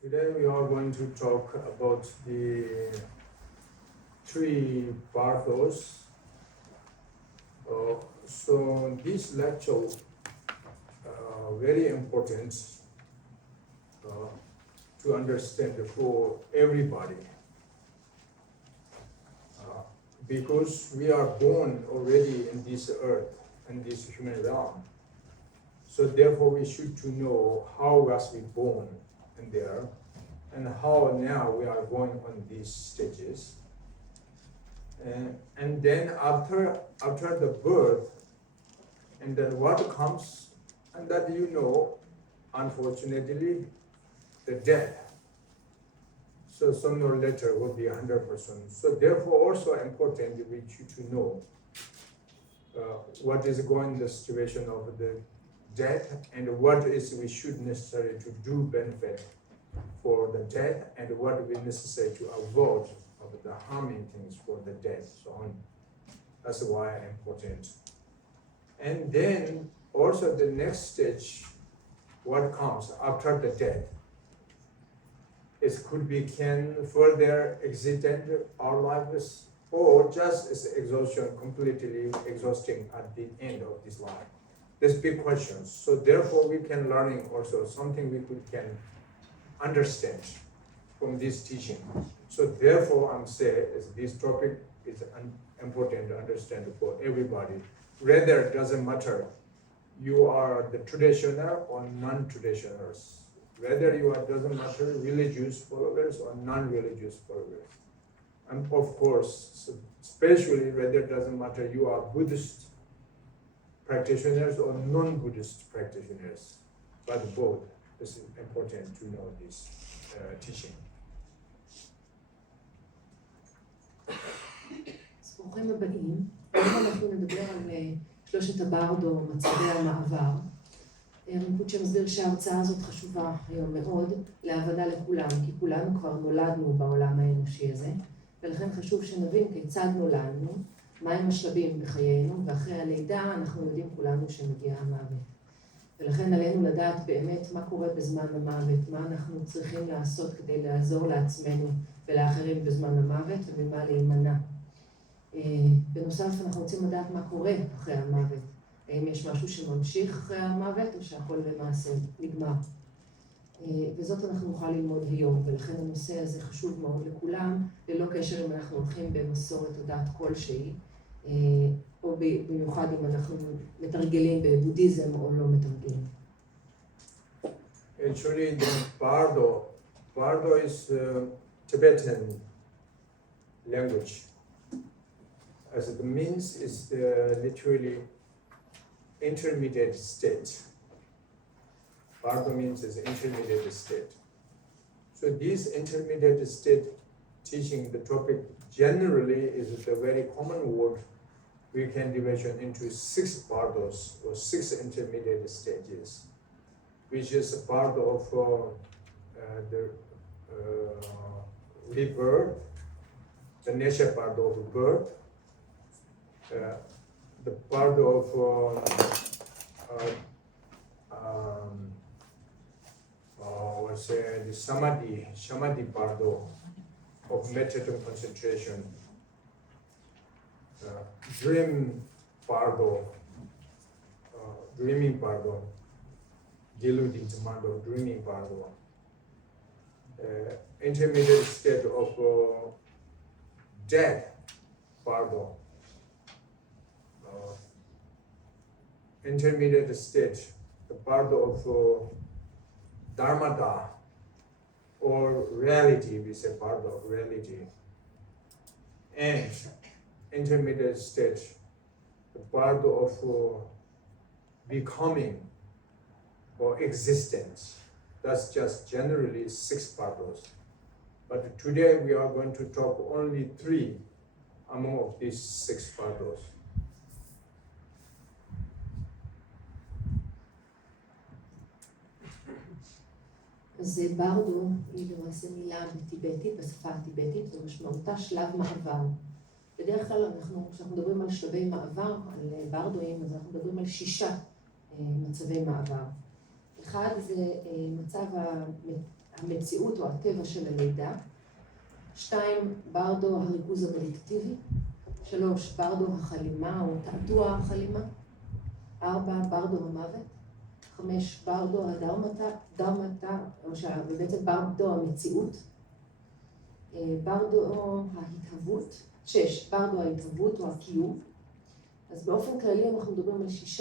Today we are going to talk about the three bardos. So this lecture very important to understand for everybody because we are born already in this earth and this human realm. So therefore we should to know how was we born in there and how now we are going on these stages. And then after the birth, and then what comes, and that you know, unfortunately, the death. So sooner or later will be 100%. So therefore also important we should to know what is going in the situation of the death and what is we should necessary to do benefit for the death and what we necessary to avoid of the harming things for the death, so on. That's why important. And then also the next stage, what comes after the death, it could be can further extend our lives or just as exhaustion, completely exhausting at the end of this life. There's big questions. So therefore we can learning also something we can understand from this teaching. So therefore I'm saying this topic is important to understand for everybody. Rather it doesn't matter you are the traditional or non-traditionals. Whether you are doesn't matter religious followers or non-religious followers. And of course, especially whether it doesn't matter you are Buddhist practitioners or non-Buddhist practitioners, but both is important to know this teaching. אז ברוכים הבאים. היום אנחנו נדבר על שלושת הברדו, מצבי המעבר. רינפוצ'ה מסביר שההרצאה הזאת חשובה היום מאוד להבנה לכולם, כי כולנו כבר נולדנו בעולם האנושי הזה, ולכן חשוב שנבין כיצד נולדנו, מהם השלבים בחיינו, ואחרי הלידה אנחנו יודעים כולנו שמגיע המוות. ולכן עלינו לדעת באמת מה קורה בזמן המוות, מה אנחנו צריכים לעשות כדי לעזור לעצמנו ולאחרים בזמן המוות וממה להימנע. בנוסף אנחנו רוצים לדעת מה קורה אחרי המוות. האם יש משהו שממשיך אחרי המוות או שהכל למעשה נגמר. וזאת אנחנו נוכל ללמוד היום, ולכן הנושא הזה חשוב מאוד לכולם, ללא קשר אם אנחנו הולכים במסורת או דת כלשהי, או במיוחד אם אנחנו מתרגלים בבודהיזם או לא מתרגלים. Actually, the bardo is Tibetan language. As it means, is literally intermediate state. Bardo means is intermediate state. So this intermediate state teaching the topic generally is a very common word. We can division into 6 bardos or 6 intermediate stages, which is a bardo of the rebirth, the nature bardo of birth, the bardo of the samadhi bardo of meditative concentration, dreaming bardo, deluding bardo, dreaming bardo, intermediate state of death bardo, intermediate state, the bardo of dharmata or reality, we say bardo of reality, and intermediate state, the bardo of becoming or existence. That's just generally 6 bardos. But today we are going to talk only 3 among these 6 bardos. אז ברדו היא למעשה מילה בטיבטית, בשפה הטיבטית, ומשמעותה שלב מעבר. בדרך כלל כשאנחנו מדברים על שלבי מעבר, על ברדואים, אז אנחנו מדברים על 6 מצבי מעבר. אחד זה מצב המציאות או הטבע של הלידה. 2, ברדו הריכוז המדיטטיבי. 3, ברדו החלימה או תעתוע החלימה. 4, ברדו המוות. 5, ברדו הדרמטה, ובעצם ברדו המציאות. ברדו ההתהוות. 6, ברדו ההתהוות או הקיום. אז באופן כללי אנחנו מדברים על 6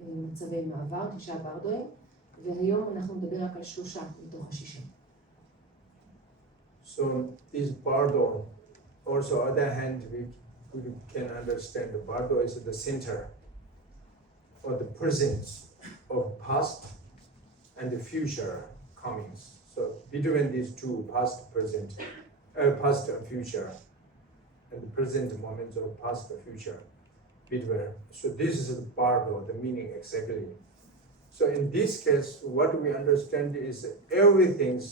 מצבי מעבר, 6 ברדואים, והיום אנחנו נדבר רק על 3 מתוך ה6. So this bardo, also on the other hand, we can understand the bardo is the center or the presence of past and the future comings. So between these two, past and future, and the present moments of past and future, between. So this is the bardo, the meaning exactly. So in this case, what we understand is everything's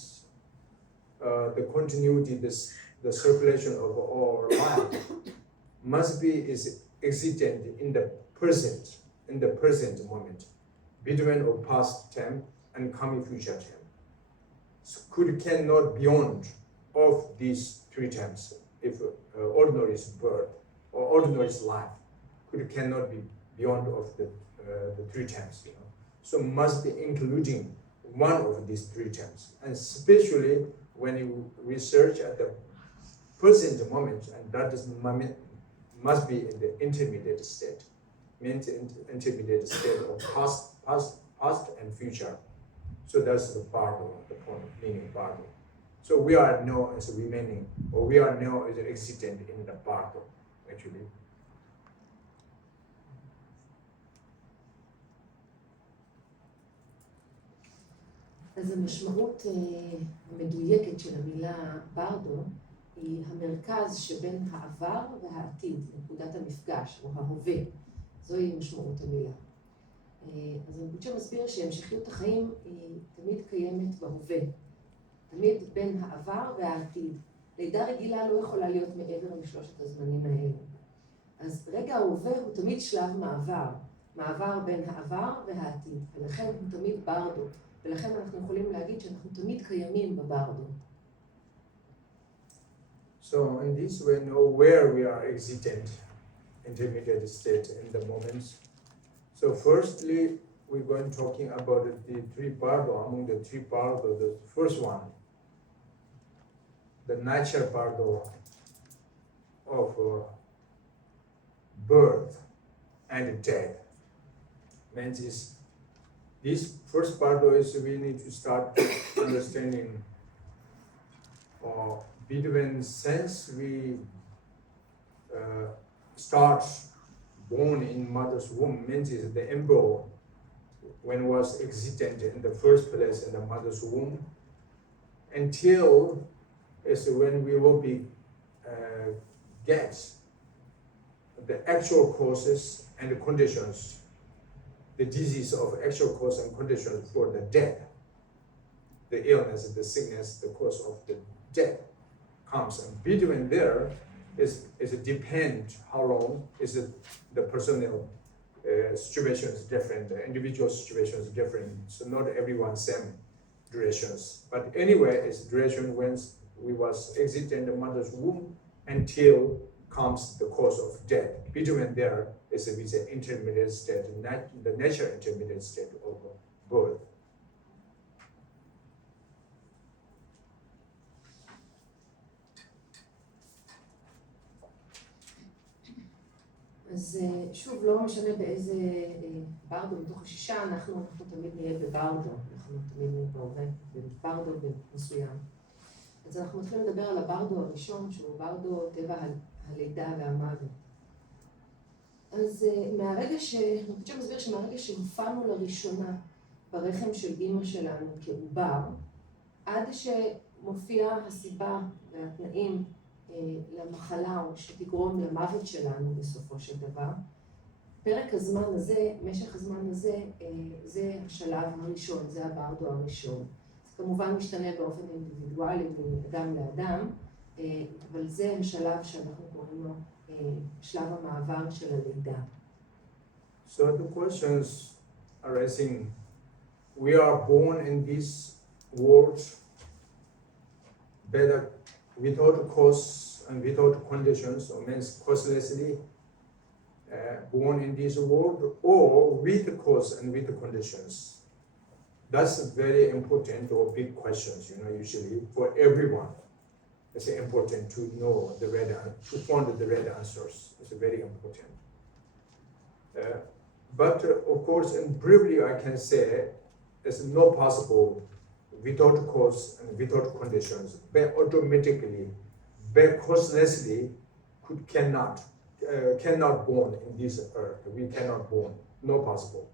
the continuity, the circulation of our life must be is existent in the present moment, between of past time and coming future time. So cannot beyond of these 3 times. If ordinary birth or ordinary life cannot be beyond of the 3 times, you know. So must be including one of these 3 times, and especially when you research at the present moment, and that is moment must be in the intermediate state, means intermediate state of past and future. So that's the bardo, the point meaning bardo. So we are now as remaining, or we are now as existent in the bardo, actually. אז המשמעות המדויקת של המילה ברדו היא המרכז שבין העבר והעתיד, נקודת המפגש או ההווה. זוהי משמעות המילה. אז המפגש מסביר שהמשכיות החיים היא תמיד קיימת בהווה, תמיד בין העבר והעתיד. לידה רגילה לא יכולה להיות מעבר לשלושת הזמנים האלה. אז רגע ההווה הוא תמיד שלב מעבר, מעבר בין העבר והעתיד, ולכן הוא תמיד ברדו. ולכן אנחנו יכולים להגיד שאנחנו תמיד קיימים בברדו. So in this way, know where we are existent, intermediate state in the moments. So firstly, we're going talking about the 3 bardo. Among the 3 bardo, the first one, the natural bardo of birth and death, means is this first bardo is we need to start understanding between since we start born in mother's womb, means is the embryo when was existent in the first place in the mother's womb, until is when we will be get the actual causes and the conditions, the disease of actual cause and conditions for the death, the illness, the sickness, the cause of the death comes. And between there is it depend how long is it the personal situation is different, the individual situation is different. So not everyone same durations. But anyway, it's duration when we was exit in the mother's womb until comes the cause of death. Between there is an intermediate state, the natural intermediate state of birth. אז שוב, לא משנה באיזה ברדו מתוך ה6, אנחנו תמיד נהיה בברדו, אנחנו תמיד נהיה בהווה, בברדו מסוים. אז אנחנו מתחילים לדבר על הברדו הראשון, שהוא ברדו טבע הלידה והמוות. אז מפגש מסביר שמהרגע שהופענו לראשונה ברחם של אמא שלנו כעובר, עד שמופיע הסיבה והתנאים למחלה או שתגרום למוות שלנו בסופו של דבר, פרק הזמן הזה, משך הזמן הזה, זה השלב הראשון, זה הברדו הראשון. זה כמובן משתנה באופן אינדיבידואלי מאדם לאדם, אבל זה השלב שאנחנו קוראים לו שלב המעבר של הלידה. So the questions arising, we are born in this world whether without cause and without conditions, or means causelessly born in this world, or with cause and with conditions. That's very important or big questions, usually for everyone. It's important to know to find the right answers. It's very important. But of course, in briefly, I can say it's not possible without cause and without conditions, but automatically, but causelessly, cannot born in this earth. We cannot born, not possible.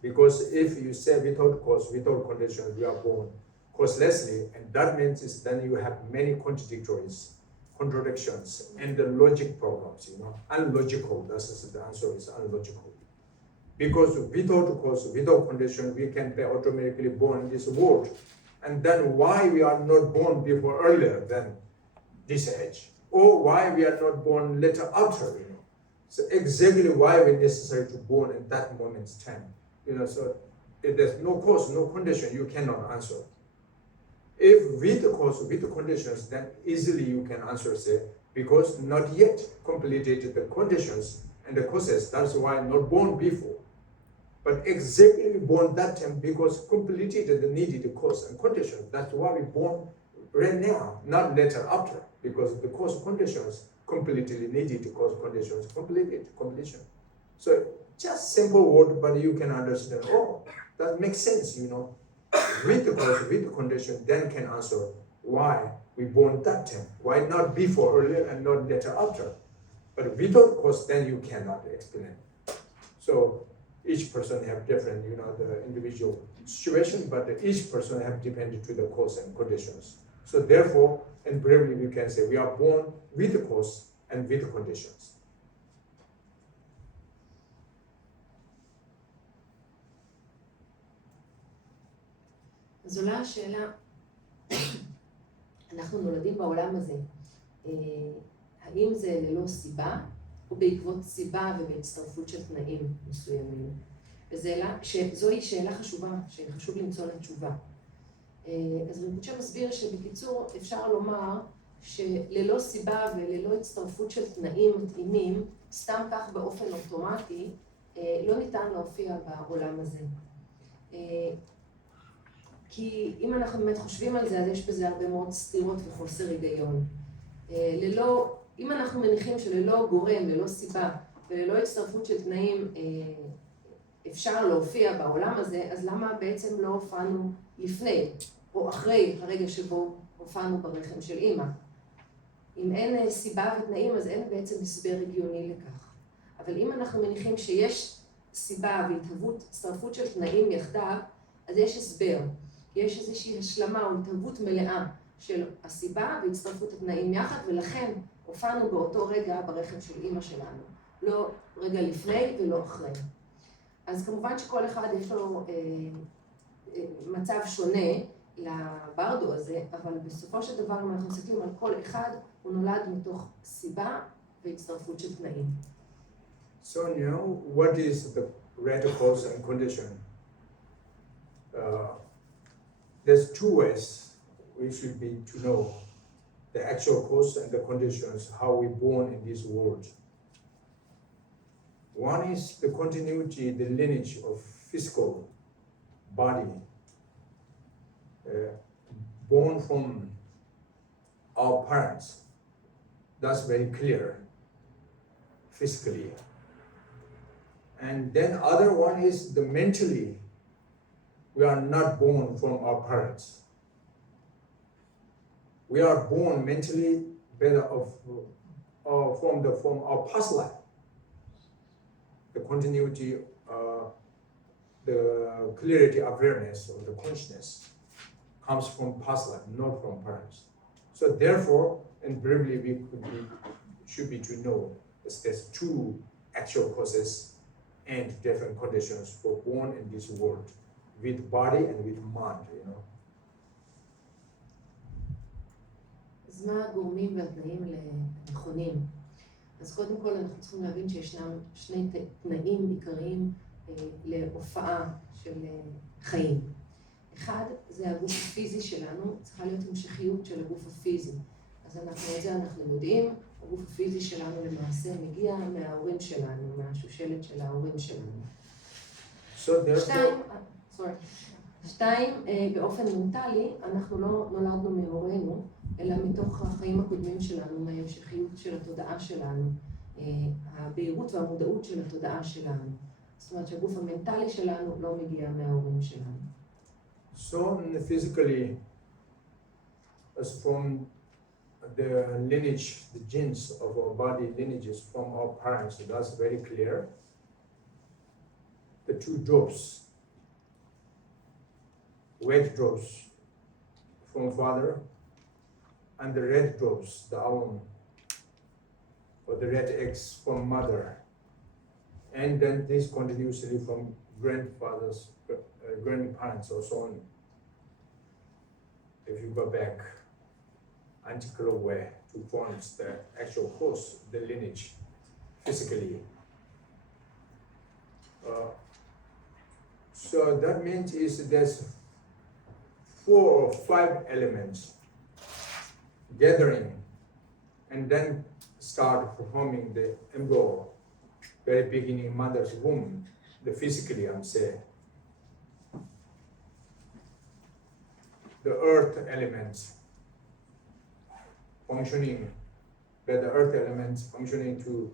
Because if you say without cause, without conditions, we are born causelessly, and that means is then you have many contradictions, and the logic problems, unlogical. That's the answer is unlogical. Because without cause, without condition, we can be automatically born in this world. And then why we are not born before earlier than this age? Or why we are not born later after, So exactly why we necessary to born in that moment's time. So if there's no cause, no condition, you cannot answer. If with the cause, with the conditions, then easily you can answer, say, because not yet completed the conditions and the causes, that's why not born before. But exactly born that time because completed the needed cause and conditions. That's why we born right now, not later after, because the cause conditions completely needed cause conditions, completion. So just simple word, but you can understand, that makes sense, With the cause, with the condition, then can answer why we born that time. Why not before, earlier, and not later after? But without cause, then you cannot explain. So each person have different, the individual situation, but each person have depended to the cause and conditions. So therefore, and briefly we can say we are born with the cause and with the conditions. אז עולה השאלה, אנחנו נולדים בעולם הזה, האם זה ללא סיבה, או בעקבות סיבה ובהצטרפות של תנאים מסוימים? וזוהי שאלה חשובה, שחשוב למצוא לה תשובה. אז רינפוצ'ה מסביר שבקיצור אפשר לומר שללא סיבה וללא הצטרפות של תנאים מתאימים, סתם כך באופן אוטומטי, לא ניתן להופיע בעולם הזה. כי אם אנחנו באמת חושבים על זה, אז יש בזה הרבה מאוד סתירות וחוסר היגיון. אם אנחנו מניחים שללא גורם, ללא סיבה וללא הצטרפות של תנאים אפשר להופיע בעולם הזה, אז למה בעצם לא הופענו לפני או אחרי הרגע שבו הופענו ברחם של אמא? אם אין סיבה ותנאים, אז אין בעצם הסבר הגיוני לכך. אבל אם אנחנו מניחים שיש סיבה והצטרפות של תנאים יחדיו, אז יש הסבר. יש איזושהי השלמה או התהוות מלאה של הסיבה והצטרפות התנאים יחד, ולכן הופענו באותו רגע ברחם של אמא שלנו. לא רגע לפני ולא אחרי. אז כמובן שכל אחד יש לו מצב שונה לברדו הזה, אבל בסופו של דבר, אם אנחנו מסתכלים על כל אחד, הוא נולד מתוך סיבה והצטרפות של תנאים. So now, what is the right cause and condition? There's two ways we should be to know the actual cause and the conditions, how we born in this world. One is the continuity, the lineage of physical body, born from our parents. That's very clear, physically. And then other one is the mentally. We are not born from our parents. We are born mentally from our past life. The continuity, the clarity, awareness, or the consciousness comes from past life, not from parents. So therefore, and briefly, should be to know that there's two actual causes and different conditions for born in this world, with body and with mind, אז מה הגורמים והתנאים לנכונים? אז קודם כל אנחנו צריכים להבין שישנם שני תנאים עיקריים להופעה של חיים. אחד, זה הגוף הפיזי שלנו, צריכה להיות המשכיות של הגוף הפיזי. אז את זה אנחנו יודעים, הגוף הפיזי שלנו למעשה מגיע מההורים שלנו, מהשושלת של ההורים שלנו. שתיים, באופן מנטלי, אנחנו לא נולדנו מהורינו, אלא מתוך החיים הקודמים שלנו, מההמשכיות של התודעה שלנו, הבהירות והמודעות של התודעה שלנו. זאת אומרת שהגוף המנטלי שלנו לא מגיע מההורים שלנו. So physically, as from the lineage, the genes of our body lineages from our parents, that's very clear. The two drops, white drops from father, and the red drops, the own, or the red eggs from mother. And then this continuously from grandfathers, grandparents or so on. If you go back, Antiquary way to form the actual cause, the lineage, physically. So that means there's 4 or 5 elements gathering and then start performing the embryo, very beginning mother's womb, the physically I'm saying. The earth elements functioning, where the earth elements functioning to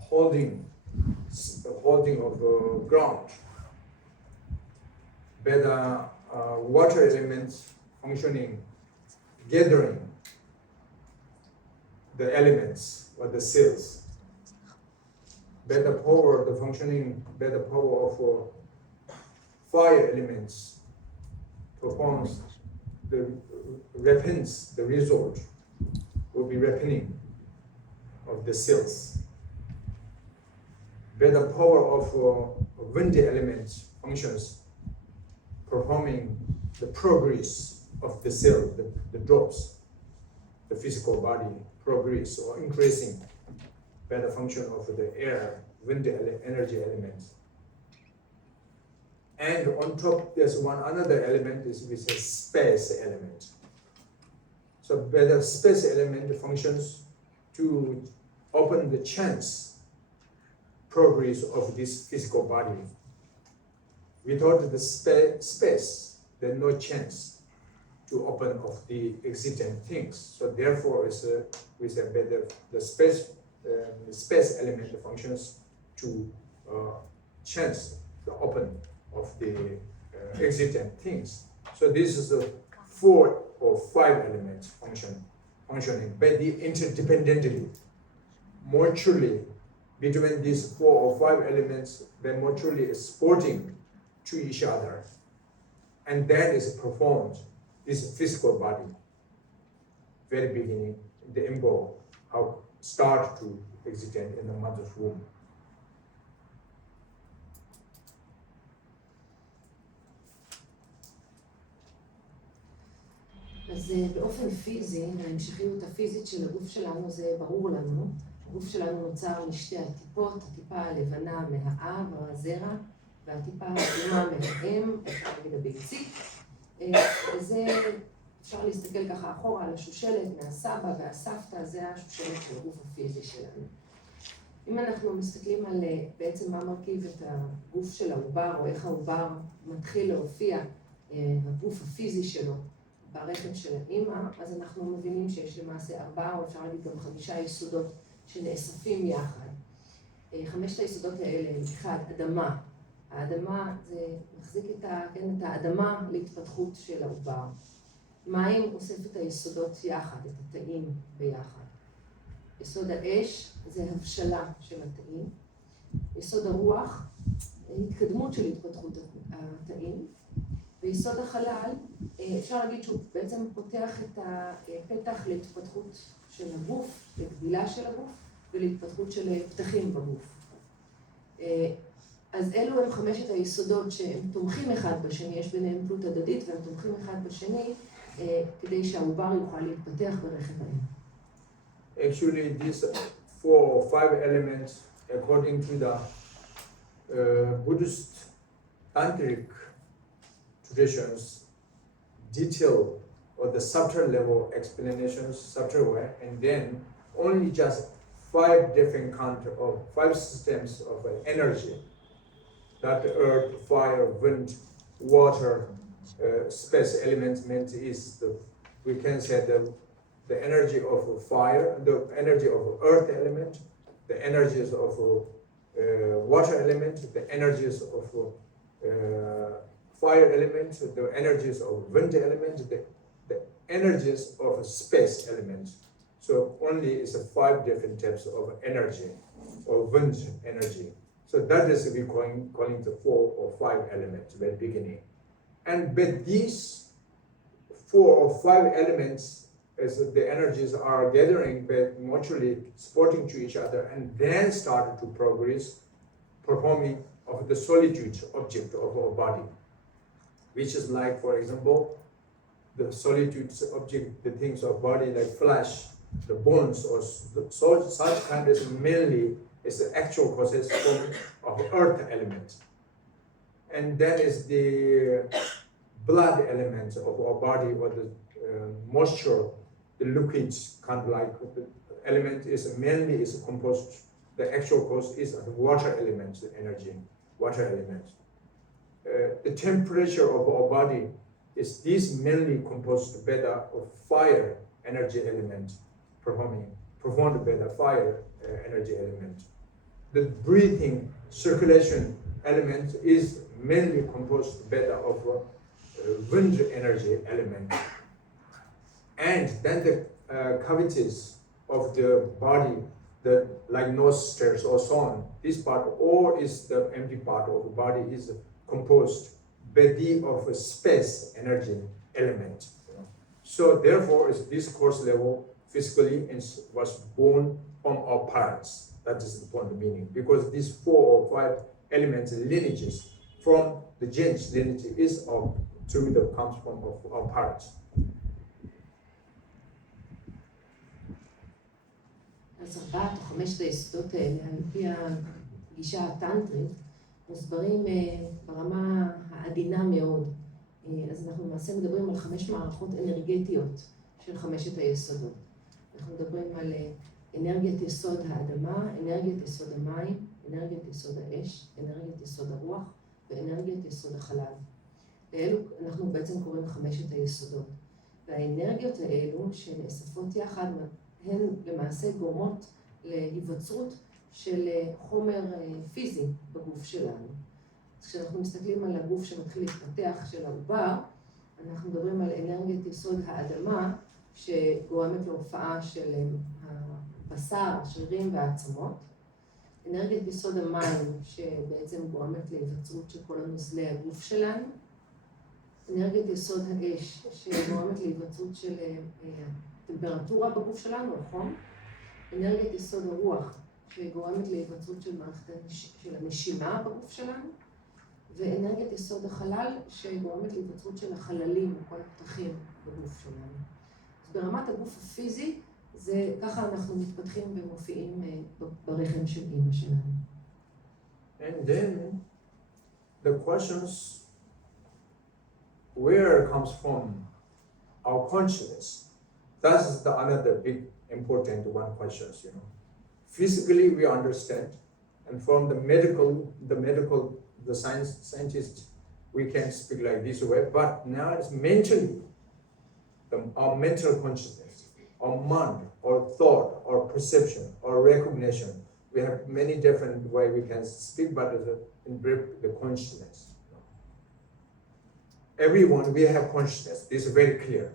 holding of ground, where the water elements functioning, gathering the elements or the cells, where the power, the functioning, where the power of fire elements performs the repents, the result will be repairing of the cells. Where the power of windy elements functions, performing the progress of the cell, the drops, the physical body progress or increasing by the function of the air, wind energy elements. And on top, there's another element which is space element. So where the space element functions to open the chance progress of this physical body. Without the space, there's no chance to open of the existing things. So therefore, the space element functions to chance the open of the existing things. So this is the 4 or 5 elements functioning, but the interdependently, mutually, between these 4 or 5 elements, they're mutually supporting to each other. And that is performed, this physical body, very beginning, the embryo, how start to exist in the mother's womb. אז באופן פיזי, ההמשכיות הפיזית של הגוף שלנו זה ברור לנו. הגוף שלנו נוצר משתי הטיפות, הטיפה הלבנה מהאב או הזרע, והטיפה האדומה מהאם, אפשר להגיד הביצית. וזה, אפשר להסתכל ככה אחורה על השושלת מהסבא והסבתא, זה השושלת של הגוף הפיזי שלנו. אם אנחנו מסתכלים על בעצם מה מרכיב את הגוף של העובר, או איך העובר מתחיל להופיע, הגוף הפיזי שלו, ברחם של האמא, אז אנחנו מבינים שיש למעשה 4 או אפשר להגיד גם 5 יסודות שנאספים יחד. 5 היסודות האלה הם 1, אדמה. האדמה זה מחזיק את האדמה להתפתחות של העובר. מים אוסף את היסודות יחד, את התאים ביחד. יסוד האש זה הבשלה של התאים. יסוד הרוח, התקדמות של התפתחות התאים. ויסוד החלל, אפשר להגיד שהוא בעצם פותח את הפתח להתפתחות של הגוף, לגדילה של הגוף ולהתפתחות של פתחים בגוף. אז אלו הם 5 היסודות שהם תומכים אחד בשני, יש ביניהם תלות הדדית והם תומכים אחד בשני כדי שהעובר יוכל להתפתח ברחם האם. Actually, these 4 or 5 elements, according to the Buddhist tantric traditions detail or the subtle level explanations, subtle way, and then only just 5 different kinds of 5 systems of energy, that earth, fire, wind, water, space elements meant is we can say the energy of fire, the energy of earth element, the energies of water element, the energies of fire element, the energies of wind element, the energies of space element. So only is 5 different types of energy, or wind energy. So that is we calling the 4 or 5 elements at the very beginning. And with these 4 or 5 elements, as the energies are gathering, but mutually supporting to each other, and then start to progress, performing of the solitude object of our body, which is like, for example, the solitude object, the things of body like flesh, the bones, or such kind is mainly is the actual process form of earth element. And then is the blood element of our body, or the moisture, the liquids, kind of like the element is mainly is composed, the actual cause is the water element, the energy, water element. The temperature of our body is this mainly composed better of fire energy element, performed better fire energy element. The breathing circulation element is mainly composed better of wind energy element. And then the cavities of the body, the like nostrils or so on, this part, or is the empty part of the body is composed of a space energy element. So therefore, this course level physically was born from our parents. That is the point of meaning, because these 4 or 5 elements lineages from the genes lineage is through the comes from of our parents. אז 4 או 5 היסודות האלה, על פי הגישה הטנטרית, מוסברים ברמה העדינה מאוד. אז אנחנו למעשה מדברים על 5 מערכות אנרגטיות של 5 היסודות. אנחנו מדברים על אנרגיית יסוד האדמה, אנרגיית יסוד המים, אנרגיית יסוד האש, אנרגיית יסוד הרוח ואנרגיית יסוד החלל. לאלו אנחנו בעצם קוראים 5 היסודות. והאנרגיות האלו שנאספות יחד הן למעשה גורמות להיווצרות של חומר פיזי בגוף שלנו. כשאנחנו מסתכלים על הגוף שמתחיל להתפתח של העובר, אנחנו מדברים על אנרגיית יסוד האדמה שגורמת להופעה של הבשר, השרירים והעצמות. אנרגיית יסוד המים שבעצם גורמת להיווצרות של כל הנוזלי הגוף שלנו. אנרגיית יסוד האש שגורמת להיווצרות של טמפרטורה בגוף שלנו, או חום. אנרגיית יסוד הרוח שגורמת להיווצרות של מערכת של הנשימה בגוף שלנו. ואנרגיית יסוד החלל שגורמת להיווצרות של החללים, כל הפתחים בגוף שלנו. אז ברמת הגוף הפיזי, זה ככה אנחנו מתפתחים ומופיעים ברחם של אמא שלנו. And then the questions where comes from our consciousness. That's the another big important one questions, you know. Physically we understand, and from the scientists, we can speak like this way, but now it's mentally, our mental consciousness, our mind, our thought, our perception, our recognition. We have many different ways we can speak, but in brief, the consciousness. Everyone, we have consciousness, this is very clear.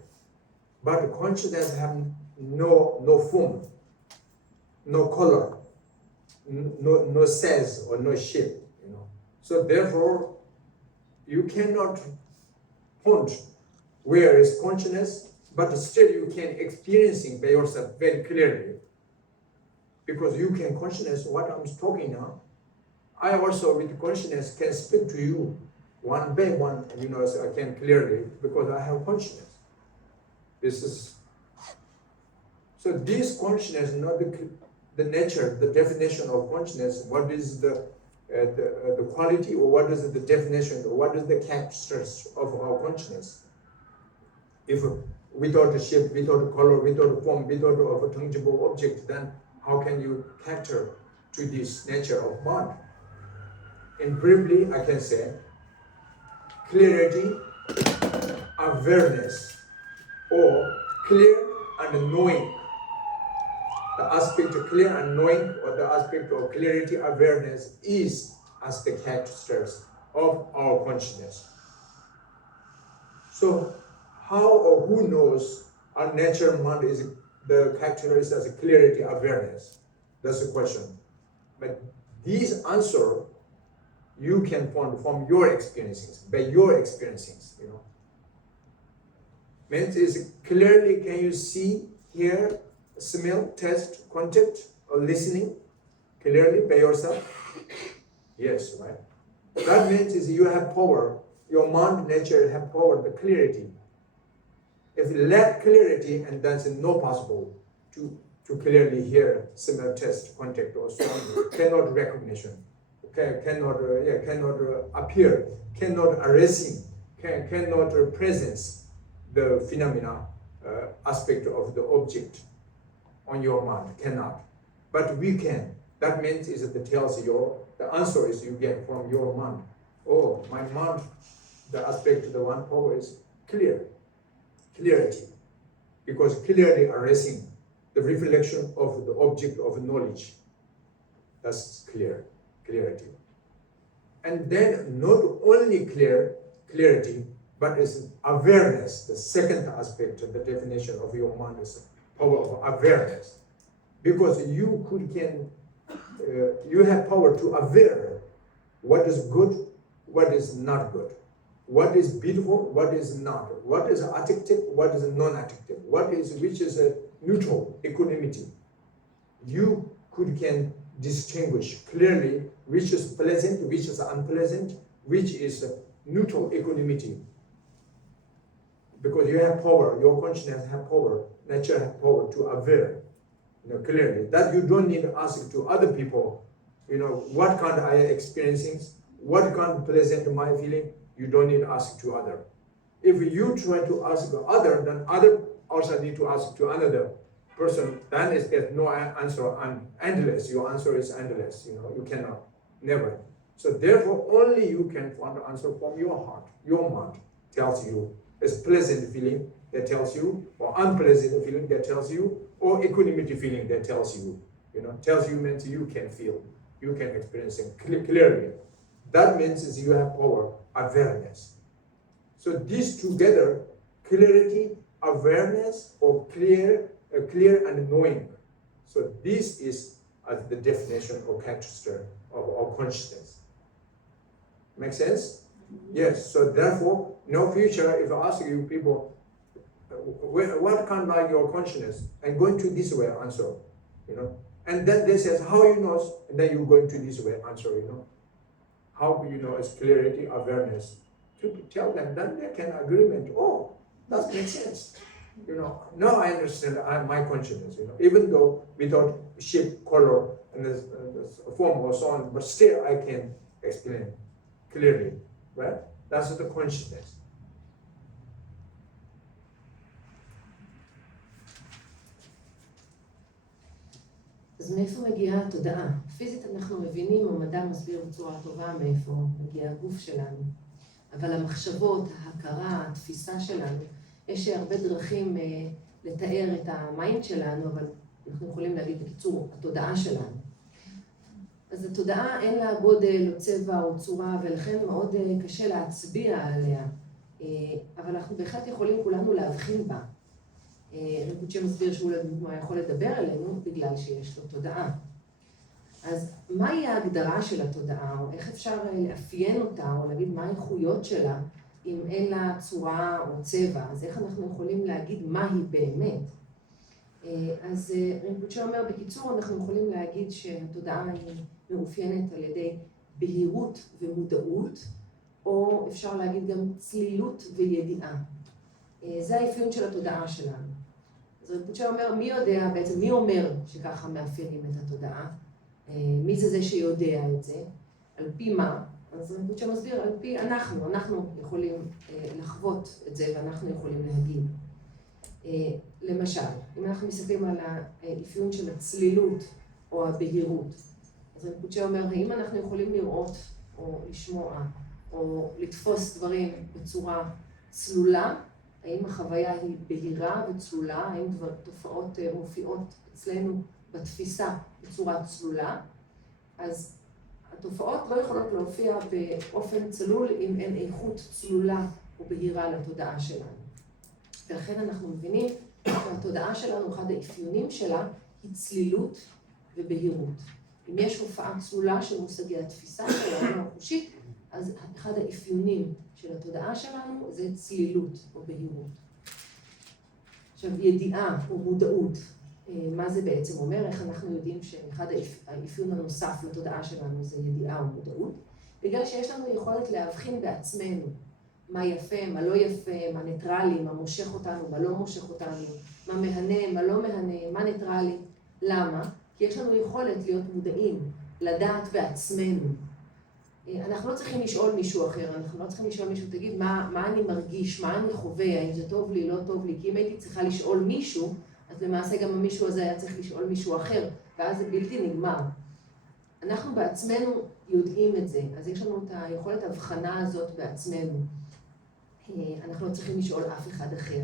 But consciousness have no form, no color, no size or no shape, you know. So therefore, you cannot point where is consciousness, but still you can experiencing by yourself very clearly. Because you can consciousness what I'm talking now. I also with consciousness can speak to you one by one, you know, so I can clearly, because I have consciousness. This is, so this consciousness, not the nature, the definition of consciousness, what is the the quality, or what is the definition, or what is the characteristics of our consciousness. If without a shape, without color, without form, without of a tangible object, then how can you capture to this nature of mind? And briefly, I can say, clarity, awareness, or clear and knowing. The aspect of clear and knowing, or the aspect of clarity, awareness, is as the characteristics of our consciousness. So, how or who knows our nature mind is the characteristic as a clarity, awareness? That's the question. But these answer you can find from your experiences, by your experiences, you know. Means is clearly, can you see, hear, smell, taste, contact, or listening clearly by yourself? Yes, right? That means is you have power, your mind nature have power, the clarity. If you lack clarity, and that's no possible to clearly hear, smell, taste, contact, or so on, cannot recognition, cannot appear, cannot arising, cannot presence the phenomena aspect of the object on your mind, cannot. But we can. That means is that tells you, the answer is you get from your mind. Oh, my mind, the aspect of the one power is clear. Clarity, because clearly arising the reflection of the object of knowledge. That's clarity. And then not only clarity, but it's awareness. The second aspect of the definition of your mind is power of awareness, because you have power to aware what is good, what is not good. What is beautiful, what is not, what is adjective, what is non-adjective, which is a neutral equanimity. You can distinguish clearly which is pleasant, which is unpleasant, which is neutral equanimity. Because you have power, your consciousness have power, nature have power to aware, clearly. That you don't need to ask to other people, what kind of I am experiencing, what kind of pleasant am I feeling. You don't need to ask to other. If you try to ask other, then other also need to ask to another person. Then there's no answer, and endless. Your answer is endless. You cannot, never. So therefore, only you can find the answer from your heart. Your mind tells you. It's pleasant feeling that tells you, or unpleasant feeling that tells you, or equanimity feeling that tells you. Tells you means you can feel, you can experience it clearly. That means is you have power, awareness. So these together, clarity, awareness, or clear and knowing. So this is the definition or characteristic of our consciousness. Make sense? Yes. So therefore, no future. If I ask you people, what kind of like your consciousness, and going to this way answer, and then they says how you know, and then you going to this way answer, How you know it's clarity, awareness. To tell them, then they can agreement. Oh, that makes sense. Now I understand my consciousness. Even though without shape, color, and form or so on, but still I can explain clearly, right? That's the consciousness. אז מאיפה מגיעה התודעה? פיזית אנחנו מבינים, המדע מסביר בצורה טובה מאיפה מגיע הגוף שלנו. אבל המחשבות, ההכרה, התפיסה שלנו, יש הרבה דרכים לתאר את המיינד שלנו, אבל אנחנו יכולים להגיד בקיצור, התודעה שלנו. אז התודעה אין לה גודל או צבע או צורה, ולכן מאוד קשה להצביע עליה. אבל אנחנו בהחלט יכולים כולנו להבחין בה. רינפוצ'ה מסביר שהוא יכול לדבר עלינו בגלל שיש לו תודעה. אז מהי ההגדרה של התודעה, או איך אפשר לאפיין אותה, או להגיד מה האיכויות שלה, אם אין לה צורה או צבע, אז איך אנחנו יכולים להגיד מה היא באמת? אז רינפוצ'ה אומר, בקיצור, אנחנו יכולים להגיד שהתודעה היא מאופיינת על ידי בהירות ומודעות, או אפשר להגיד גם צלילות וידיעה. זה האפיון של התודעה שלנו. אז רינפוצ'ה אומר, מי יודע בעצם, מי אומר שככה מאפיינים את התודעה? מי זה שיודע את זה? על פי מה? אז רינפוצ'ה מסביר, על פי אנחנו יכולים לחוות את זה ואנחנו יכולים להגיד. למשל, אם אנחנו מסתכלים על האפיון של הצלילות או הבהירות, אז רינפוצ'ה אומר, האם אנחנו יכולים לראות או לשמוע או לתפוס דברים בצורה צלולה? האם החוויה היא בהירה וצלולה? האם תופעות מופיעות אצלנו בתפיסה בצורה צלולה? אז התופעות לא יכולות להופיע באופן צלול אם אין איכות צלולה ובהירה לתודעה שלנו. ולכן אנחנו מבינים שהתודעה שלנו, אחד האפיונים שלה, היא צלילות ובהירות. אם יש הופעה צלולה של מושגי התפיסה שלנו החושית, אז אחד האפיונים של התודעה שלנו זה צלילות או בהירות. עכשיו, ידיעה או מודעות, מה זה בעצם אומר? איך אנחנו יודעים שאחד האפיון הנוסף לתודעה שלנו זה ידיעה או מודעות? בגלל שיש לנו יכולת להבחין בעצמנו מה יפה, מה לא יפה, מה ניטרלי, מה מושך אותנו, מה לא מושך אותנו, מה מהנה, מה לא מהנה, מה ניטרלי. למה? כי יש לנו יכולת להיות מודעים, לדעת בעצמנו. אנחנו לא צריכים לשאול מישהו אחר, אנחנו לא צריכים לשאול מישהו, תגיד, מה אני מרגיש, מה אני חווה, האם זה טוב לי, לא טוב לי, כי אם הייתי צריכה לשאול מישהו, אז למעשה גם המישהו הזה היה צריך לשאול מישהו אחר, ואז זה בלתי נגמר. אנחנו בעצמנו יודעים את זה, אז יש לנו את היכולת ההבחנה הזאת בעצמנו. אנחנו לא צריכים לשאול אף אחד אחר.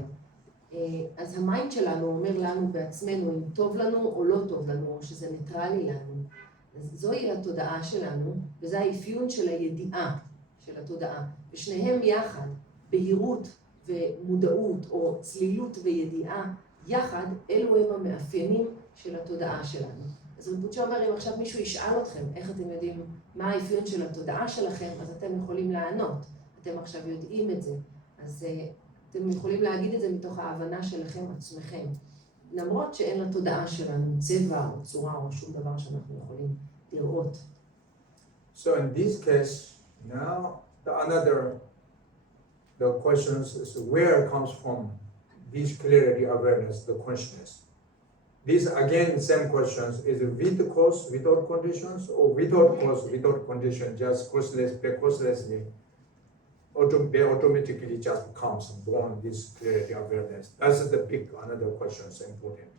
אז המיינד שלנו אומר לנו בעצמנו אם טוב לנו או לא טוב לנו, או שזה ניטרלי לנו. אז זוהי התודעה שלנו, וזה האפיון של הידיעה של התודעה. ושניהם יחד, בהירות ומודעות, או צלילות וידיעה, יחד, אלו הם המאפיינים של התודעה שלנו. אז רינפוצ'ה אומר, אם עכשיו מישהו ישאל אתכם, איך אתם יודעים מה האפיון של התודעה שלכם, אז אתם יכולים לענות. אתם עכשיו יודעים את זה. אז אתם יכולים להגיד את זה מתוך ההבנה שלכם עצמכם. למרות שאין לתודעה שלנו צבע או צורה או שום דבר שאנחנו יכולים לראות. So in this case, now the question is where comes from this clarity awareness, the consciousness. These again the same questions, is it with cause, without conditions, or without cause, without condition, just causelessly, automatically just comes born this clarity awareness. That's the big another question is important.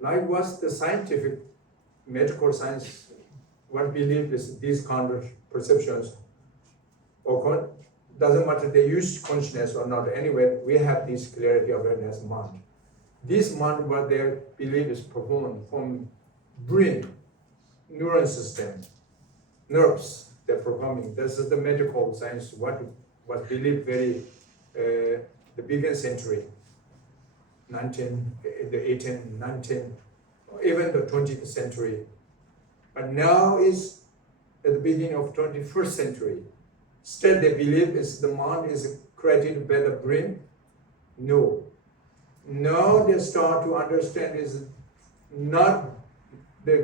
Like what's the scientific medical science, what belief is these kind of perceptions, or doesn't matter they use consciousness or not, anyway, we have this clarity awareness mind. This mind, what their belief is performed from brain, neuron system, nerves, they're performing. This is the medical science, what was believed very, the beginning century, the 18th, 19th, even the 20th century. But now is at the beginning of 21st century. Still they believe is the mind is created by the brain? No. Now they start to understand is not the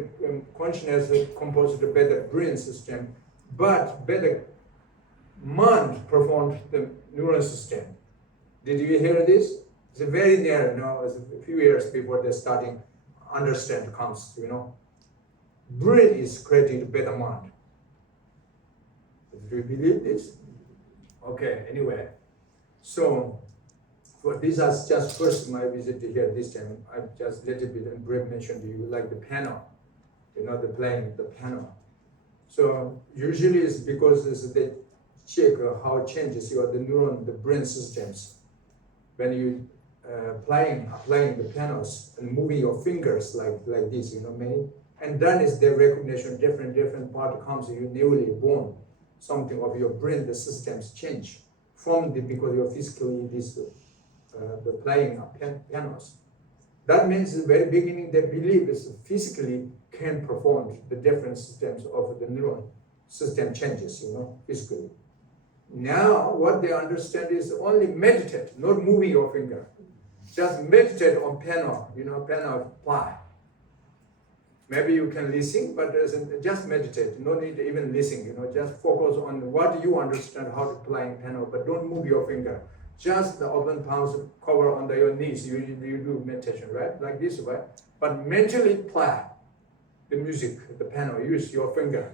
consciousness composed by the brain system, but by the mind performed the neural system. Did you hear this? It's very near now, it's a few years before they're starting understand comes, you know. Brain is created by the mind. Do you believe this? Okay, anyway. So, for this is just first my visit here this time. I've just a little bit and brief mentioned to you like the piano, you know, the playing the piano. So usually it's because they check how it changes the neuron, the brain systems. When you playing the pianos and moving your fingers like this, you know, maybe. And then is the recognition, different part comes, you newly born. Something of your brain, the systems change from because you're physically the playing of pianos. That means at the very beginning they believe is physically can perform the different systems of the neuron system changes, you know, physically. Now what they understand is only meditate, not moving your finger. Just meditate on piano, you know, piano play. Maybe you can listen, but just meditate. No need to even listen, you know, just focus on what you understand how to play piano, but don't move your finger. Just the open palms cover under your knees. You do meditation, right? Like this, right? But mentally play. the music, the piano, use your finger.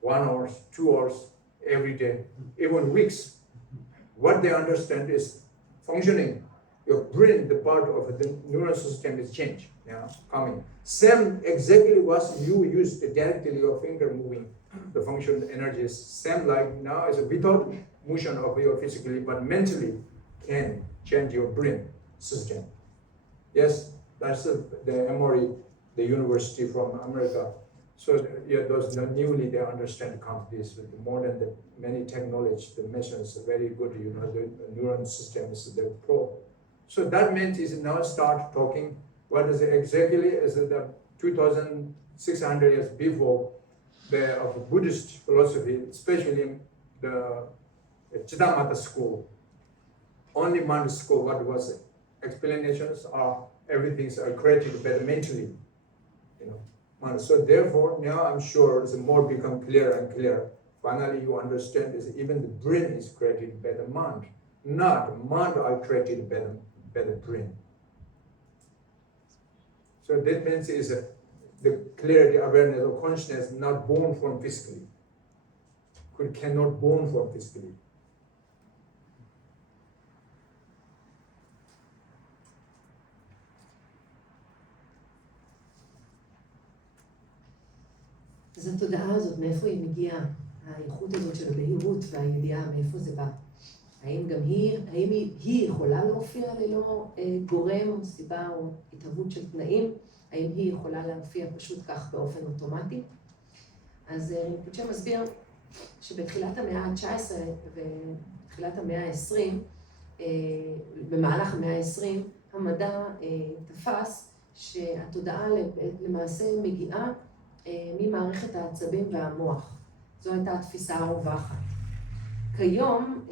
1 hour, 2 hours, every day, even weeks. What they understand is functioning. Your brain, the part of the neural system is changed, coming. Same exactly what you use directly your finger moving, the function energy is same like now is without motion of your physically, but mentally can change your brain system. Yes, that's the Emory, the university from America. So those newly they understand this with more than the many technology, the machines very good, the neuron system is the pro. So that meant is now start talking what is exactly is the 2,600 years before of Buddhist philosophy, especially the Chitamata school, only one school, what was explanations are everything's created better mentally, So therefore, now I'm sure it's more become clearer and clearer. Finally, you understand is even the brain is created by the mind, not mind are created by the brain. So that means is the clarity, awareness, or consciousness not born from physically. Cannot born from physically. אז התודעה הזאת, מאיפה היא מגיעה? האיכות הזאת של הבהירות והידיעה, מאיפה זה בא? האם גם היא יכולה להופיע ללא גורם, סיבה או התהוות של תנאים? האם היא יכולה להופיע פשוט כך באופן אוטומטי? אז רינפוצ'ה מסביר שבתחילת המאה ה-19 ובתחילת המאה ה-20, במהלך המאה ה-20, המדע תפס שהתודעה למעשה מגיעה ממערכת העצבים והמוח. זו הייתה התפיסה הרווחת. כיום,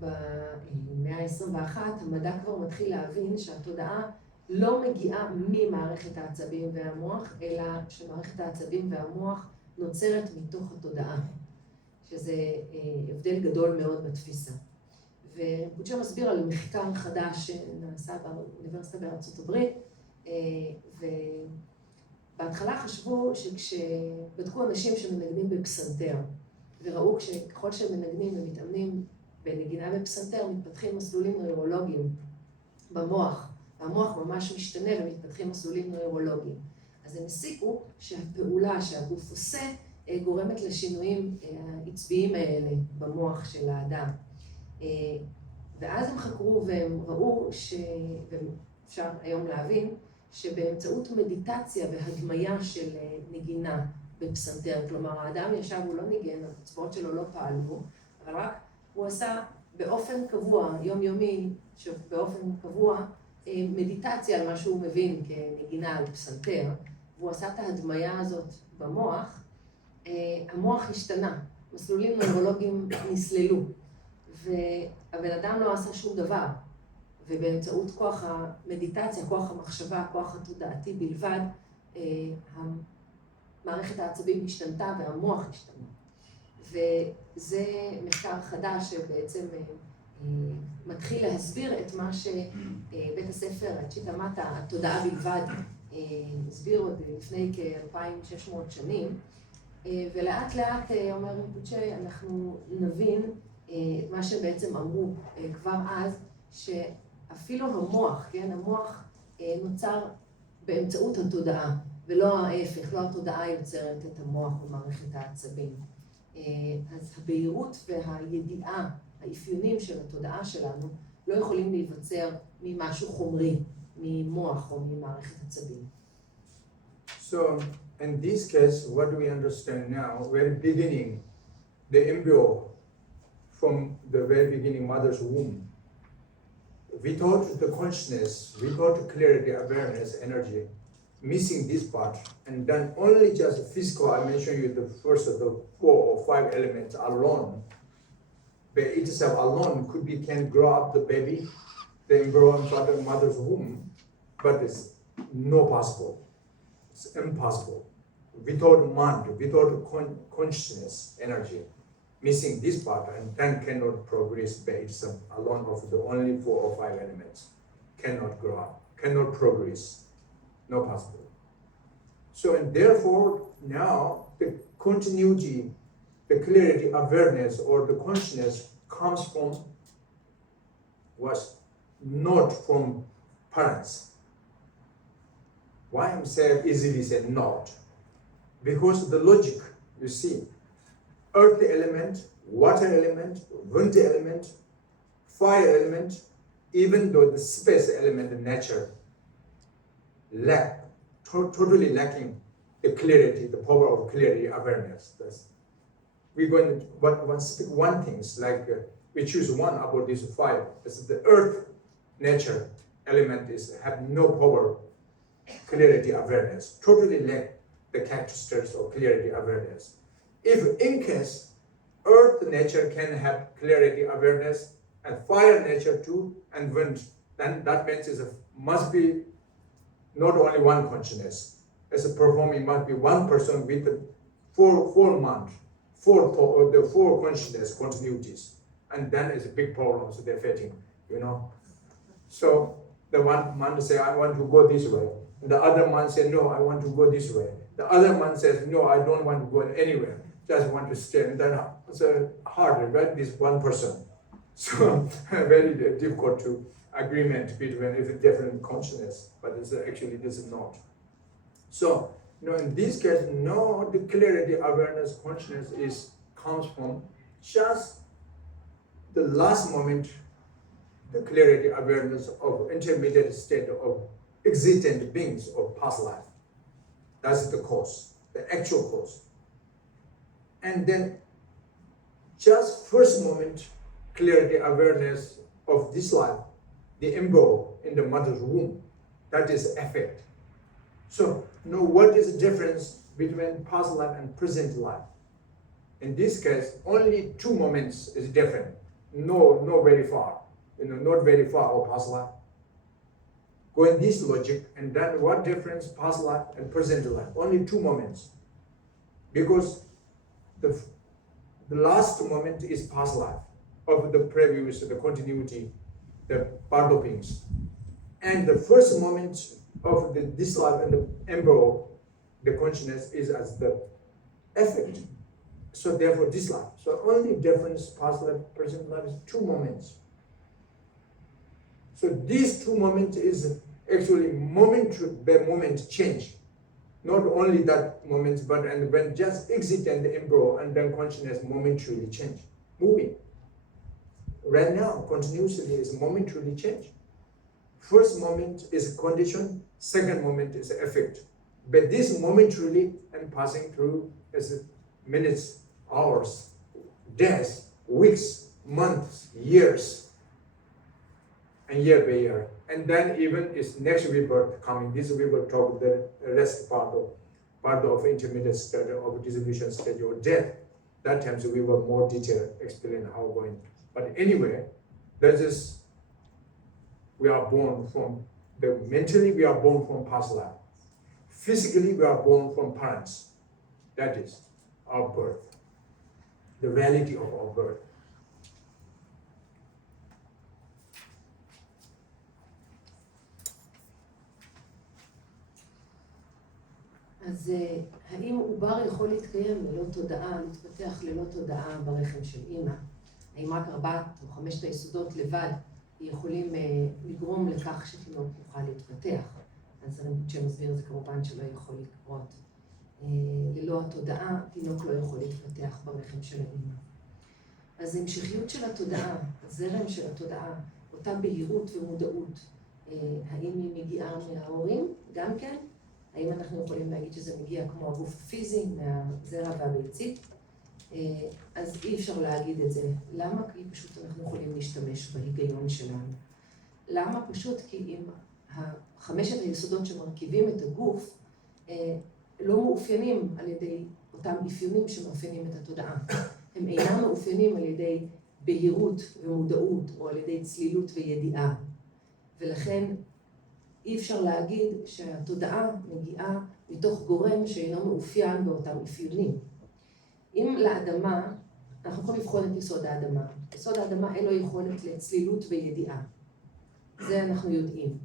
במאה ה-21, המדע כבר מתחיל להבין שהתודעה לא מגיעה ממערכת העצבים והמוח, אלא שמערכת העצבים והמוח נוצרת מתוך התודעה, שזה הבדל גדול מאוד בתפיסה. ורינפוצ'ה מסביר על מחקר חדש שנעשה באוניברסיטה בארצות הברית, בהתחלה חשבו שכשבדקו אנשים שמנגנים בפסנתר, וראו שככל שהם מנגנים ומתאמנים בנגינה בפסנתר, מתפתחים מסלולים נוירולוגיים במוח, והמוח ממש משתנה ומתפתחים מסלולים נוירולוגיים. אז הם הסיקו שהפעולה שהגוף עושה גורמת לשינויים העצביים האלה במוח של האדם. ואז הם חקרו והם ראו, ואפשר היום להבין, שבאמצעות מדיטציה והדמיה של נגינה בפסנתר, כלומר האדם ישב, הוא לא ניגן, האצבעות שלו לא פעלו, אבל רק הוא עשה באופן קבוע, יומיומי, שבאופן קבוע, מדיטציה על מה שהוא מבין כנגינה על פסנתר, והוא עשה את ההדמיה הזאת במוח, המוח השתנה, מסלולים נוירולוגיים נסללו, והבן אדם לא עשה שום דבר. ובאמצעות כוח המדיטציה, כוח המחשבה, כוח התודעתי בלבד, מערכת העצבים השתנתה והמוח השתנה. וזה מחקר חדש שבעצם מתחיל להסביר את מה שבית הספר, צ'יטמטה, התודעה בלבד, הסביר עוד לפני כ-2,600 שנים. ולאט לאט, אומר רינפוצ'ה, אנחנו נבין את מה שבעצם אמרו כבר אז, שאפילו המוח, כן, המוח נוצר באמצעות התודעה, ולא ההפך, לא התודעה יוצרת את המוח במערכת העצבים. אז הבהירות והידיעה, האפיונים של התודעה שלנו, לא יכולים להיווצר ממשהו חומרי, ממוח או ממערכת עצבים. So, in this case, what do we understand now? Very beginning, the embryo from the very beginning, mother's womb, without the consciousness, without clarity, awareness, energy, missing this part, and then only just physical, I mentioned you the first of the 4 or 5 elements alone, but itself alone can grow up the baby, the embryo inside the mother's womb, but it's not possible. It's impossible. Without mind, without consciousness, energy, missing this part, and then cannot progress by itself alone of the only 4 or 5 elements. Cannot grow up, cannot progress, not possible. So, and therefore, now the continuity, the clarity, awareness, or the consciousness comes from was not from parents. Why I'm saying easily said not? Because the logic, you see, earth element, water element, wind element, fire element, even though the space element in nature lack, totally lacking the clarity, the power of clarity, awareness. We're going to speak one thing, like we choose one about this fire. This is the earth nature element have no power, clarity, awareness, totally lack the characteristics of clarity, awareness. If in case earth nature can have clarity, awareness, and fire nature too, and wind, then that means must be not only one consciousness. As a performing must be one person with four months, four consciousness continuities, and then it's a big problem. So they're fighting, you know. So the one man say, I want to go this way. And the other man say, no, I want to go this way. The other man says, no, I don't want to go anywhere. Just want to stay. And then it's hard, right? This one person. So very difficult to agreement between it's a different consciousness, but it's actually this is not. So, you know, in this case, no, the clarity, awareness, consciousness comes from just the last moment, the clarity, awareness of intermediate state of existent beings of past life. That's the cause, the actual cause. And then just first moment, clarity, awareness of this life, the embryo in the mother's womb, that is effect. So, know what is the difference between past life and present life. In this case, only 2 moments is different. No very far. You know, not very far of past life. Go in this logic, and then what difference past life and present life? Only 2 moments. Because the last moment is past life of the previous, the continuity, the part of beings. And the first moment of this life and the embryo, the consciousness is as the effect. So therefore this life. So only difference past life, present life is 2 moments. So these 2 moments is actually moment by moment change. Not only that moment, but and when just exit and the embryo and then consciousness momentarily change, moving. Right now, continuously is momentarily change. First moment is condition, second moment is effect. But this momentarily and passing through is minutes, hours, days, weeks, months, years, and year by year. And then even is next rebirth coming. This we will talk the rest part of intermediate stage of dissolution stage or death. That time so we will more detail explain how going. But anyway, that is we are born from mentally we are born from past life. Physically we are born from parents. That is our birth. The reality of our birth. אז האם עובר יכול להתקיים ללא תודעה, להתפתח ללא תודעה ברחם של אמא? האם רק 4 או 5 היסודות לבד יכולים לגרום לכך שתינוק יוכל להתפתח? אז רינפוצ'ה מסביר זה כמובן שלא יכול לקרות. ללא התודעה, תינוק לא יכול להתפתח ברחם של האמא. אז המשכיות של התודעה, הזרם של התודעה, אותה בהירות ומודעות, האם היא מגיעה מההורים גם כן? האם אנחנו יכולים להגיד שזה מגיע כמו הגוף הפיזי, מהזרע והביצית? אז אי אפשר להגיד את זה. למה? כי פשוט אנחנו יכולים להשתמש בהיגיון שלנו. למה? פשוט כי אם 5 היסודות שמרכיבים את הגוף לא מאופיינים על ידי אותם אפיונים שמאפיינים את התודעה. הם אינם מאופיינים על ידי בהירות ומודעות או על ידי צלילות וידיעה. ולכן אי אפשר להגיד שהתודעה מגיעה מתוך גורם שאינו מאופיין באותם אפיונים. אם לאדמה, אנחנו יכולים לבחון את יסוד האדמה. יסוד האדמה אין לו יכולת לצלילות וידיעה. זה אנחנו יודעים.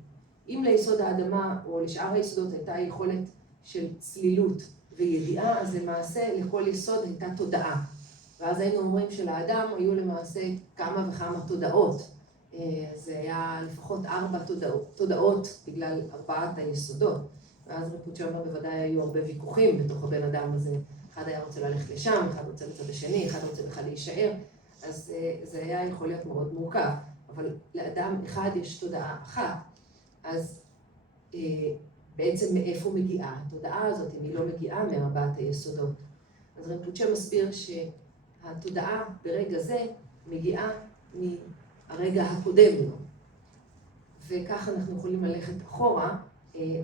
אם ליסוד האדמה או לשאר היסודות הייתה יכולת של צלילות וידיעה, אז למעשה לכל יסוד הייתה תודעה. ואז היינו אומרים שלאדם היו למעשה כמה וכמה תודעות. זה היה לפחות 4 תודעות בגלל 4 היסודות. ואז רינפוצ'ה אומר בוודאי היו הרבה ויכוחים בתוך הבן אדם הזה. אחד היה רוצה ללכת לשם, אחד רוצה לצד השני, אחד רוצה בכלל להישאר. אז זה היה יכול להיות מאוד מורכב. אבל לאדם אחד יש תודעה אחת. אז בעצם מאיפה מגיעה התודעה הזאת, אם היא לא מגיעה מ4 היסודות. אז רינפוצ'ה מסביר שהתודעה ברגע זה מגיעה מהרגע הקודם לו. וכך אנחנו יכולים ללכת אחורה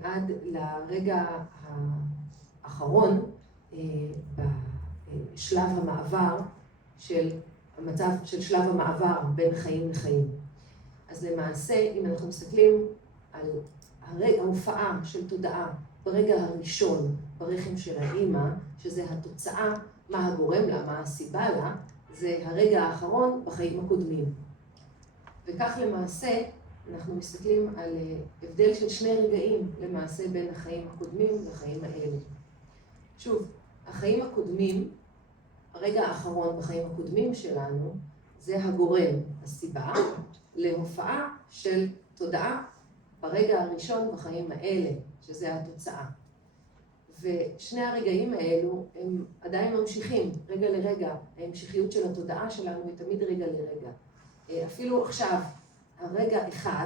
עד לרגע האחרון בשלב המעבר של המצב של שלב המעבר בין חיים לחיים. אז למעשה, אם אנחנו מסתכלים על ההופעה של תודעה ברגע הראשון ברחם של האמא, שזה התוצאה, מה הגורם לה, מה הסיבה לה, זה הרגע האחרון בחיים הקודמים. וכך למעשה אנחנו מסתכלים על הבדל של 2 רגעים למעשה בין החיים הקודמים לחיים האלה. שוב, החיים הקודמים, הרגע האחרון בחיים הקודמים שלנו, זה הגורם, הסיבה, להופעה של תודעה ברגע הראשון בחיים האלה, שזה התוצאה. ושני הרגעים האלו הם עדיין ממשיכים, רגע לרגע. ההמשכיות של התודעה שלנו היא תמיד רגע לרגע. אפילו עכשיו, הרגע אחד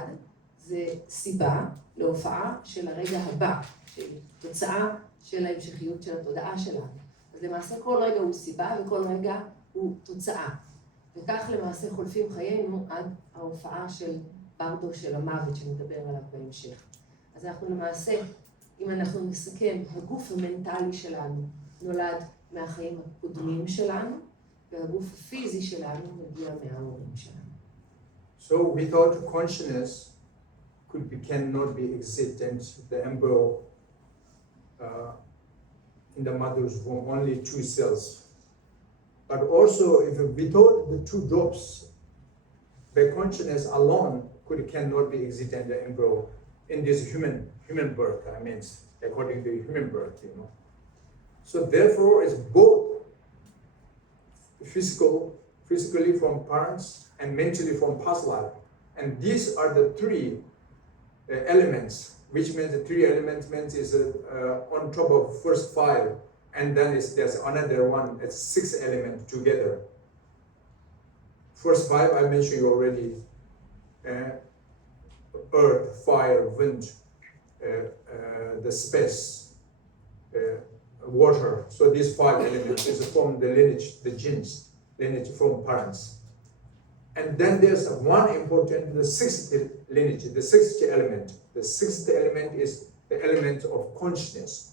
זה סיבה להופעה של הרגע הבא, של תוצאה של ההמשכיות של התודעה שלנו. אז למעשה כל רגע הוא סיבה וכל רגע הוא תוצאה. וכך למעשה חולפים חיינו עד ההופעה של ברדו של המוות שנדבר עליו בהמשך. אז אנחנו למעשה, אם אנחנו נסכם, הגוף המנטלי שלנו נולד מהחיים הקודמים שלנו, והגוף הפיזי שלנו מגיע מההורים שלנו. So without consciousness cannot be existent, the embryo in the mother's womb, only 2 cells. But also if without the 2 drops, by consciousness alone cannot be existent the embryo in this human birth, I mean, according to human birth, you know. So therefore it's both physically from parents and mentally from past life. And these are the 3 elements, which means the 3 elements means is on top of first 5, and then there's another one, it's 6 elements together. First 5 I mentioned you already, earth, fire, wind, the space, water. So these 5 elements is from the lineage, the genes, lineage from parents. And then there's one important, the 6th lineage, the 6th element. The 6th element is the element of consciousness.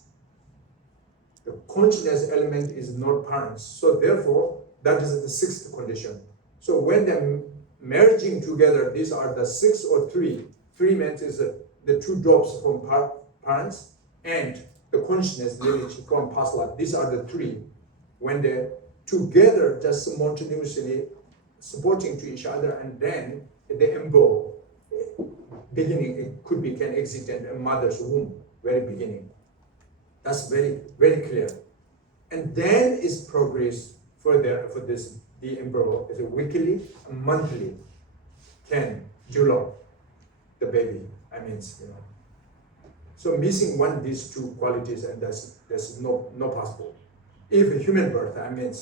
The consciousness element is not parents. So therefore, that is the 6th condition. So when they're merging together, these are the 6 or 3. 3 means is the 2 drops from parents and the consciousness lineage from past life. These are the 3. When they're together, just simultaneously supporting to each other, and then the embryo beginning, it can exist in a mother's womb, very beginning. That's very, very clear. And then is progress further for this, the embryo is a weekly, a monthly can develop the baby, I mean, you know. So missing one of these 2 qualities, and that's no possible. If a human birth, I mean,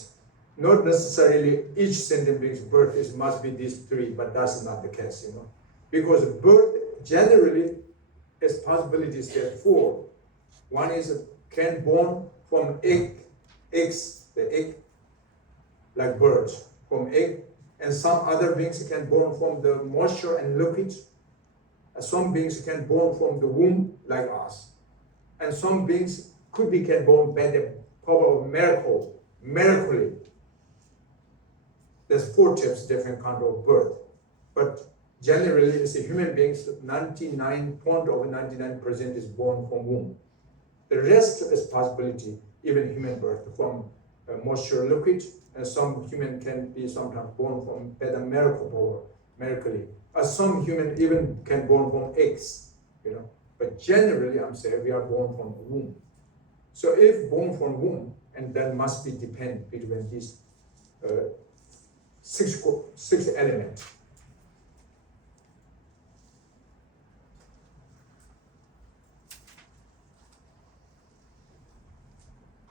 not necessarily each sentient being's birth must be these 3, but that's not the case, you know. Because birth generally has possibilities there 4. One is can born from eggs, the egg, like birds, from egg, and some other beings can born from the moisture and liquid. Some beings can born from the womb, like us. And some beings can born by the power of miraculously. There's 4 types, different kind of birth. But generally, as a human beings, 99% is born from womb. The rest is possibility, even human birth, from moisture liquid, and some human can be sometimes born from by the miraculously. Some human even can born from eggs, you know. But generally, I'm saying we are born from the womb. So if born from womb, and then must be depend between these six elements.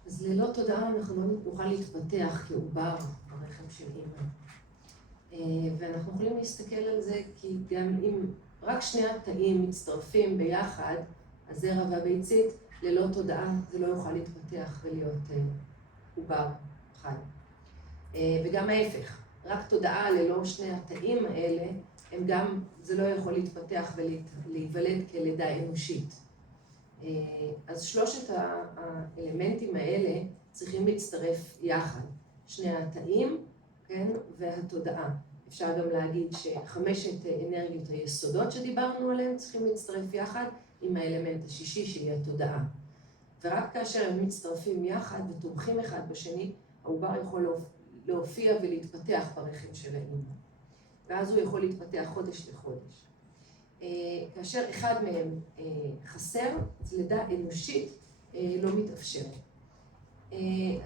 אז ללא תודעה אנחנו לא נוכל להתפתח כעובר ברחם של אמא. ואנחנו יכולים להסתכל על זה כי גם אם רק שני התאים מצטרפים ביחד, הזרע והביצית, ללא תודעה זה לא יוכל להתפתח ולהיות עובר חי. וגם ההפך, רק תודעה ללא שני התאים האלה, הם גם, זה לא יכול להתפתח ולהיוולד כלידה אנושית. אז שלושת האלמנטים האלה צריכים להצטרף יחד, שני התאים, כן, והתודעה. אפשר גם להגיד שחמשת אנרגיות היסודות שדיברנו עליהן צריכים להצטרף יחד עם האלמנט השישי שהיא התודעה. ורק כאשר הם מצטרפים יחד ותומכים אחד בשני, העובר יכול להופיע ולהתפתח ברחם של האמא. ואז הוא יכול להתפתח חודש לחודש. כאשר אחד מהם חסר, אז לידה אנושית לא מתאפשרת.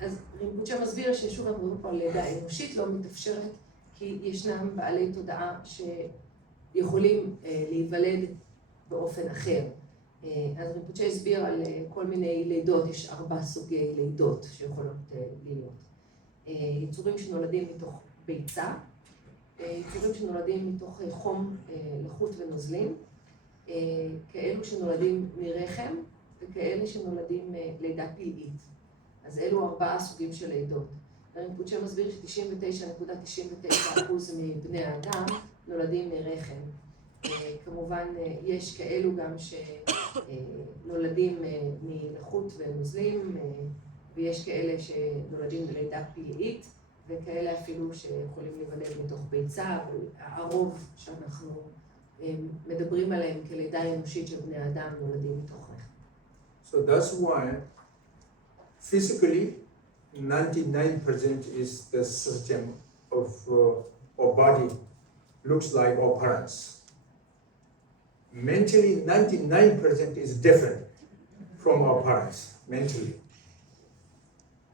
אז רינפוצ'ה מסביר ששוב אנחנו מדברים פה על לידה אנושית לא מתאפשרת, כי ישנם בעלי תודעה שיכולים להיוולד באופן אחר. אז רינפוצ'ה הסביר על כל מיני לידות, יש 4 סוגי לידות שיכולות להיות. יצורים שנולדים מתוך ביצה, יצורים שנולדים מתוך חום, לחות ונוזלים, כאלו שנולדים מרחם וכאלה שנולדים לידה פלאית. אז אלו 4 סוגים של לידות. רינפוצ'ה מסביר ש99.99% מבני האדם נולדים מרחם. כמובן יש כאלו גם שנולדים מלחות ונוזלים, ויש כאלה שנולדים מלידה פלאית, וכאלה אפילו שיכולים להיוולד מתוך ביצה, אבל הרוב שאנחנו מדברים עליהם כלידה אנושית של בני אדם נולדים מתוך רחם. So that's why physically 99% is the system of our body looks like our parents. Mentally 99% is different from our parents, mentally.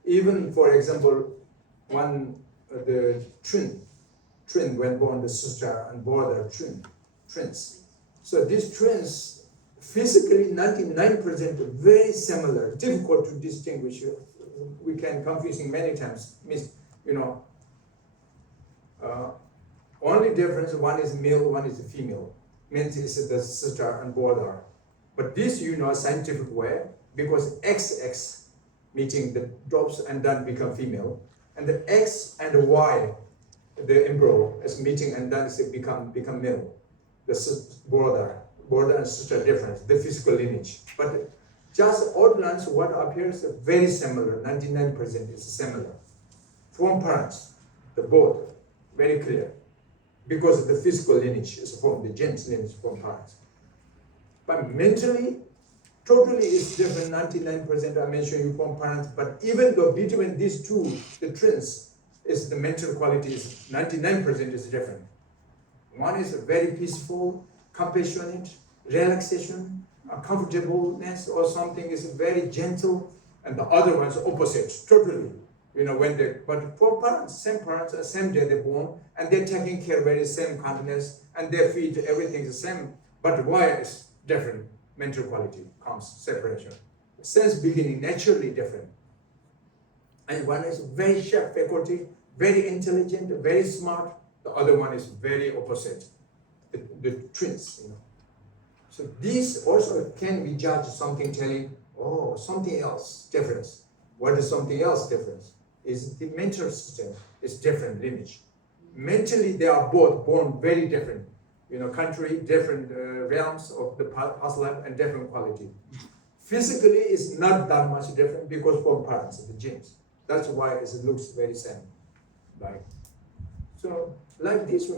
Even for example, one the twin when born, the sister and brother twins. So these twins physically 99% very similar, difficult to distinguish. We can confusing many times. Means only difference, one is male, one is female. Means it's the sister and brother. But this scientific way, because XX meeting the drops and then become female, and the X and the Y, the embryo is meeting and then become male. The brother and sister difference, the physical lineage. But just outlines what appears very similar, 99% is similar. From parents, the both, very clear. Because the physical lineage is from the genes lineage from parents. But mentally, totally is different, 99% I mentioned you from parents, but even though between these two, the twins, is the mental quality is 99% is different. One is very peaceful, compassionate, relaxation, comfortableness or something is very gentle, and the other one is opposite, totally. But for parents, same day they're born, and they're taking care very same kindness, and they feed everything the same, but why is different? Mental quality comes separation. Since beginning, naturally different. And one is very sharp faculty, very intelligent, very smart. The other one is very opposite, the twins. So these also can be judged something telling, something else difference. What is something else difference? Is the mental system is different lineage. Mentally, they are both born very different. Country, different realms of the past life and different quality. Physically, it's not that much different because from parents, the genes. That's why it looks very same. Like this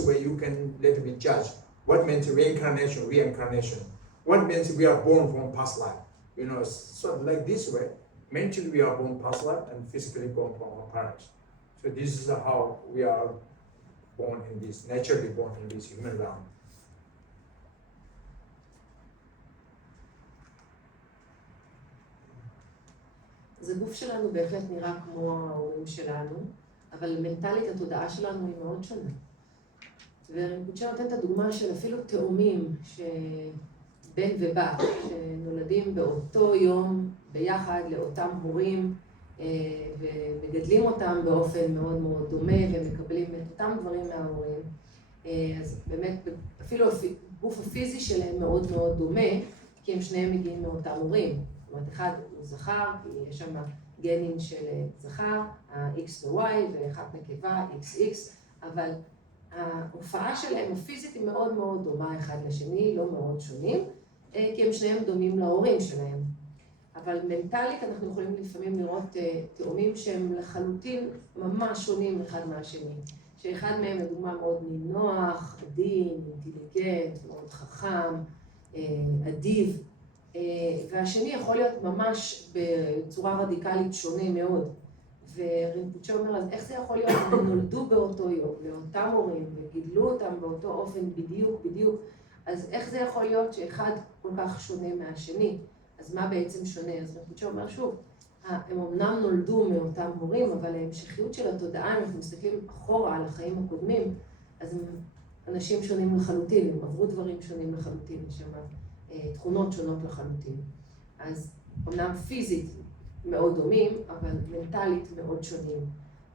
way you can let me judge what means reincarnation. What means we are born from past life. So like this way, mentally we are born past life and physically born from our parents. So this is how we are born in this, naturally born in this human realm. אז הגוף שלנו בהחלט נראה כמו ההורים שלנו, אבל מנטלית התודעה שלנו היא מאוד שונה. ורינפוצ'ה נותן את הדוגמה של אפילו תאומים, בן ובת, שנולדים באותו יום ביחד לאותם הורים, ומגדלים אותם באופן מאוד מאוד דומה, ומקבלים את אותם דברים מההורים. אז באמת, אפילו הגוף הפיזי שלהם מאוד מאוד דומה, כי הם שניהם מגיעים מאותם הורים. זאת אומרת, אחד הוא זכר, כי יש שם גנים של זכר, ה-X ו-Y, ואחת נקבה, XX, אבל ההופעה שלהם הפיזית היא מאוד מאוד דומה אחד לשני, לא מאוד שונים, כי הם שניהם דומים להורים שלהם. אבל מנטלית אנחנו יכולים לפעמים לראות תאומים שהם לחלוטין ממש שונים אחד מהשני. שאחד מהם לדוגמה מאוד נינוח, עדין, אינטליגנט, מאוד חכם, אדיב, והשני יכול להיות ממש בצורה רדיקלית שונה מאוד. ורינפוצ'ה אומר, אז איך זה יכול להיות? הם נולדו באותו יום, לאותם הורים, וגידלו אותם באותו אופן בדיוק, אז איך זה יכול להיות שאחד כל כך שונה מהשני? אז מה בעצם שונה? אז רינפוצ'ה אומר שוב, הם אמנם נולדו מאותם הורים, אבל ההמשכיות של התודעה, אם אנחנו מסתכלים אחורה על החיים הקודמים, אז הם אנשים שונים לחלוטין, הם עברו דברים שונים לחלוטין, יש שם תכונות שונות לחלוטין. אז אמנם פיזית מאוד דומים, אבל מנטלית מאוד שונים.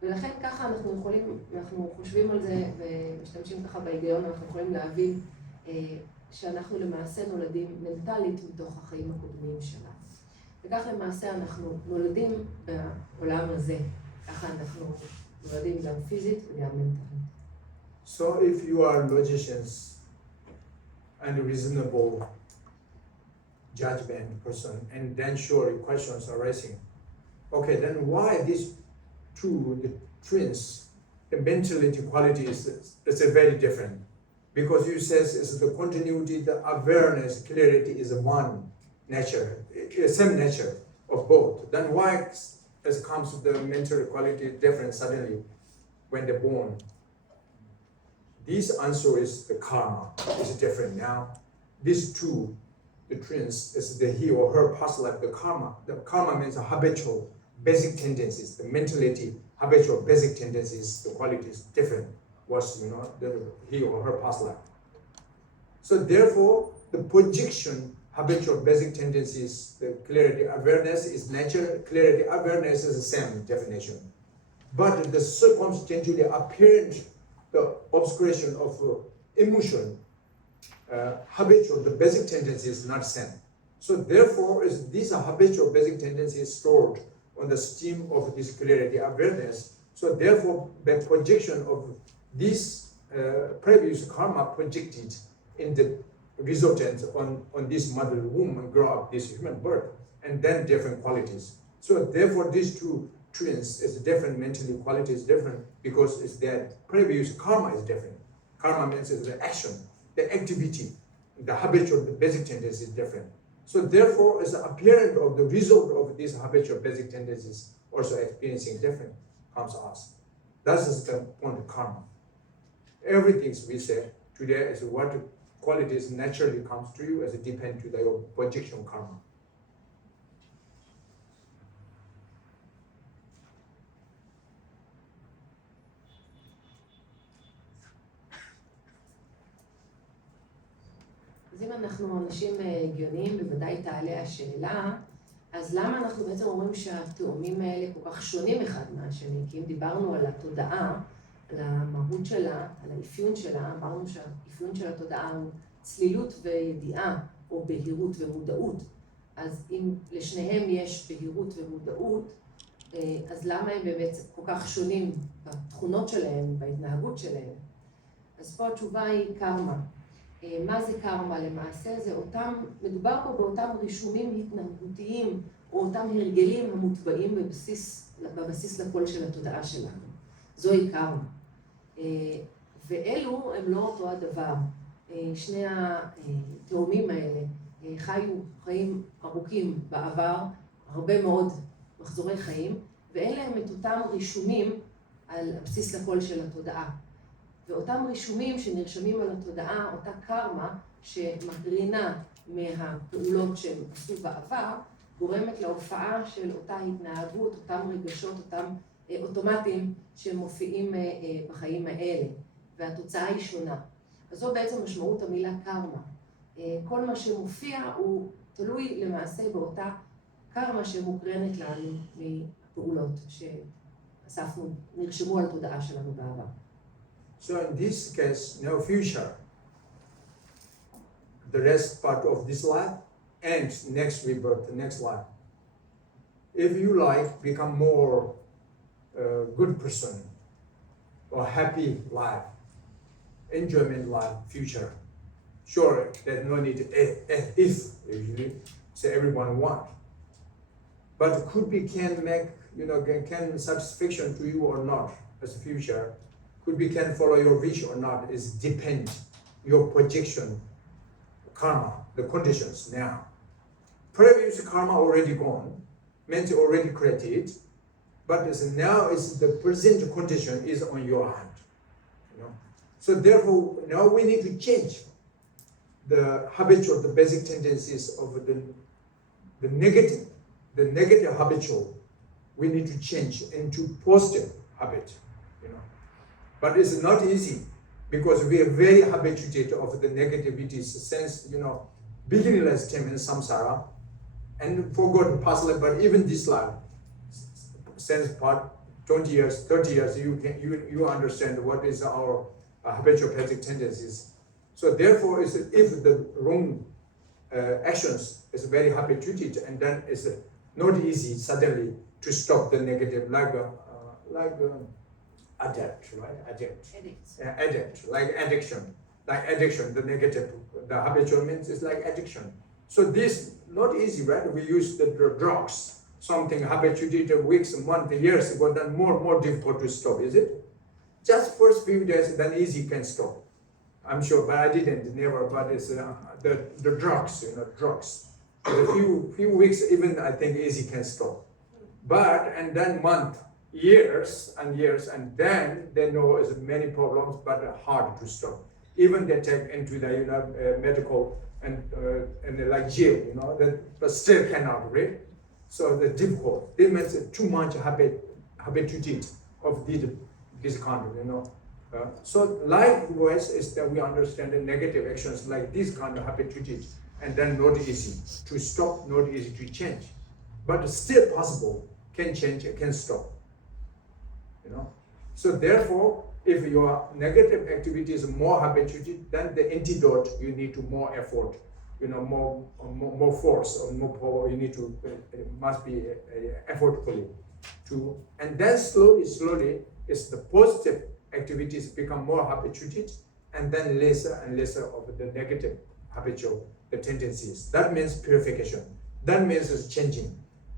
ולכן ככה אנחנו חושבים על זה ומשתמשים ככה בהיגיון, אנחנו יכולים להבין שאנחנו למעשה נולדים מנטלית מתוך החיים הקודמים שלנו. וכך למעשה אנחנו נולדים בעולם הזה. ככה אנחנו נולדים גם פיזית וגם מנטלית. So if you are logicians and reasonable judgment person, and then sure questions are rising. Okay, then why these two, the twins, the mentality quality is very different? Because you says is the continuity, the awareness, clarity is one nature, same nature of both. Then why as comes the mental quality different suddenly when they're born? This answer is the karma is different now. These two, the twins, is the he or her past life, the karma. The karma means a habitual, basic tendencies, the mentality, habitual, basic tendencies, the quality is different. Was, the he or her past life. So therefore, the projection, habitual, basic tendencies, the clarity, awareness is nature, clarity, awareness is the same definition. But the circumstantially apparent, the obscuration of emotion, habitual, the basic tendency is not same. So therefore, these are habitual, basic tendencies stored on the stream of this clarity, awareness. So therefore, the projection of this previous karma projected in the resultant on this mother womb and grow up this human birth, and then different qualities. So therefore, these two twins is different mentally, quality is different because it's their previous karma is different. Karma means it's the action, the activity, the habitual, the basic tendency is different. So therefore, as the appearance of the result of these habitual basic tendencies also experiencing different comes to us. That is the point of karma. Everything we say today is what qualities naturally comes to you as it depends to your projection karma. אז אם אנחנו אנשים הגיוניים, בוודאי תעלה השאלה, אז למה אנחנו בעצם אומרים שהתאומים האלה כל כך שונים אחד מהשני? כי אם דיברנו על התודעה, על המהות שלה, על האפיון שלה, אמרנו שהאפיון של התודעה הוא צלילות וידיעה, או בהירות ומודעות. אז אם לשניהם יש בהירות ומודעות, אז למה הם באמת כל כך שונים בתכונות שלהם, בהתנהגות שלהם? אז פה התשובה היא קרמה. מה זה קרמה למעשה? מדובר פה באותם רישומים התנהגותיים, או אותם הרגלים המוטבעים בבסיס לקול של התודעה שלנו. זוהי קרמה. ואלו הם לא אותו הדבר. שני התאומים האלה חיו חיים ארוכים בעבר, הרבה מאוד מחזורי חיים, ואין להם את אותם רישומים על הבסיס לקול של התודעה. ואותם רישומים שנרשמים על התודעה, אותה קרמה שמקרינה מהפעולות שהם עשו בעבר, גורמת להופעה של אותה התנהגות, אותם רגשות, אותם אוטומטים שמופיעים בחיים האלה, והתוצאה היא שונה. אז זו בעצם משמעות המילה קרמה. כל מה שמופיע הוא תלוי למעשה באותה קרמה שמוקרנת לנו מפעולות שאספנו, נרשמו על תודעה שלנו בעבר. So in this case, no future. The rest part of this life and next rebirth, the next life. If you like, become more good person or happy life, enjoyment life, future. Sure, there's no need if usually, so everyone want. But could be can make, can satisfaction to you or not as a future, could be can follow your wish or not is depend your projection, karma, the conditions now. Previous karma already gone, meant already created, but now is the present condition is on your hand. So therefore, now we need to change the habitual, the basic tendencies of the negative habitual. We need to change into positive habit. But it's not easy because we are very habituated of the negativities since beginningless time in samsara and forgotten past life. But even this life, since part 20 years, 30 years, you understand what is our habitual basic tendencies. So therefore, if the wrong actions is very habituated, and then it's not easy suddenly to stop the negative, like addict, right? Addict, like addiction, the negative, the habitual means is like addiction. So this not easy, right? We use the drugs, something habituated weeks, months, years ago, then more difficult to stop, is it? Just first few days, then easy can stop. I'm sure, but I didn't, never, but it's the drugs, drugs. A few weeks, even I think easy can stop. But, and then month, years, and then they know there's many problems, but hard to stop. Even they take into the medical and like jail, but still cannot read. So the difficult. It means too much habituated of this kind of, So likewise is that we understand the negative actions like this kind of habituated, and then not easy to stop, not easy to change, but still possible. Can change, can stop. So therefore, if your negative activity is more habituated, then the antidote you need to more effort, more force or more power. You need to must be effortfully to, and then slowly, is the positive activities become more habituated, and then lesser and lesser of the negative habitual the tendencies. That means purification. That means is changing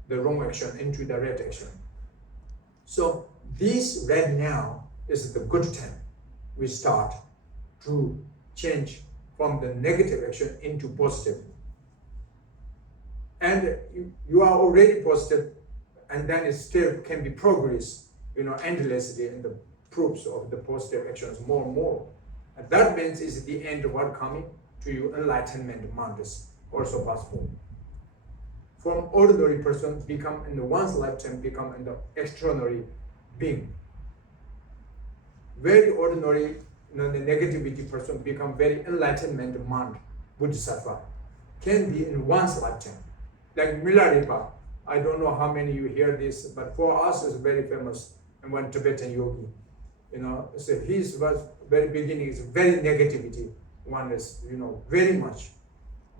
the wrong action into the right action. So this right now is the good time we start to change from the negative action into positive. And you are already positive, and then it still can be progress, endlessly in the proofs of the positive actions more and more. And that means is the end of what coming to you, enlightenment mind is also possible. From ordinary person become in one's lifetime become in the extraordinary being. Very ordinary, the negativity person become very enlightenment mind, bodhisattva, can be in one's lifetime. Like Milarepa, I don't know how many you hear this, but for us it's very famous, and one Tibetan yogi. So his was very beginning is very negativity. One is, very much.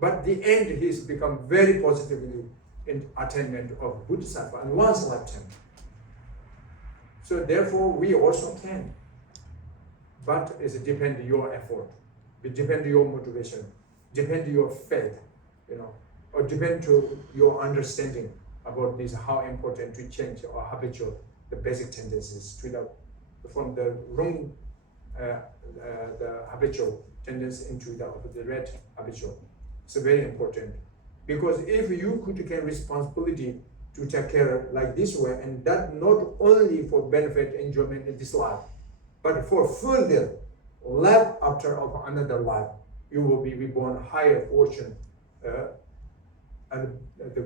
But the end he's become very positively in attainment of bodhisattva in one's lifetime. So therefore we also can. But it depends on your effort. It depends on your motivation. Depends on your faith, or depends to your understanding about this, how important to change our habitual, the basic tendencies to from the wrong, the habitual tendency into the right habitual. It's very important, because if you could take responsibility to take care like this way, and that not only for benefit, enjoyment in this life, but for further life after of another life, you will be reborn higher fortune, and the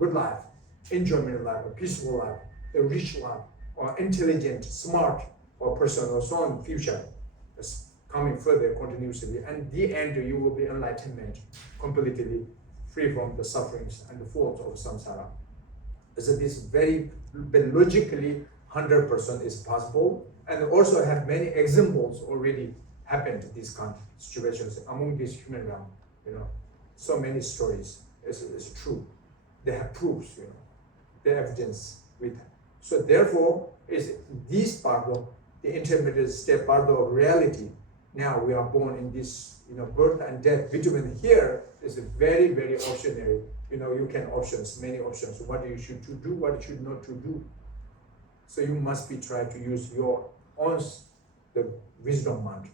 good life, enjoyment life, a peaceful life, a rich life, or intelligent, smart, or person, or so on, future is coming further continuously. And the end, you will be enlightenment, completely free from the sufferings and the faults of samsara. So this very logically 100% is possible, and also have many examples already happened these kind of situations among this human realm. You know, so many stories is true. They have proofs, you know, the evidence with them. So therefore, is this part of the intermediate step, part of reality. Now we are born in this, you know, birth and death. Between here is a very, very optional. You know, you can options, many options. What you should to do, what you should not to do. So you must be trying to use your own the wisdom mind,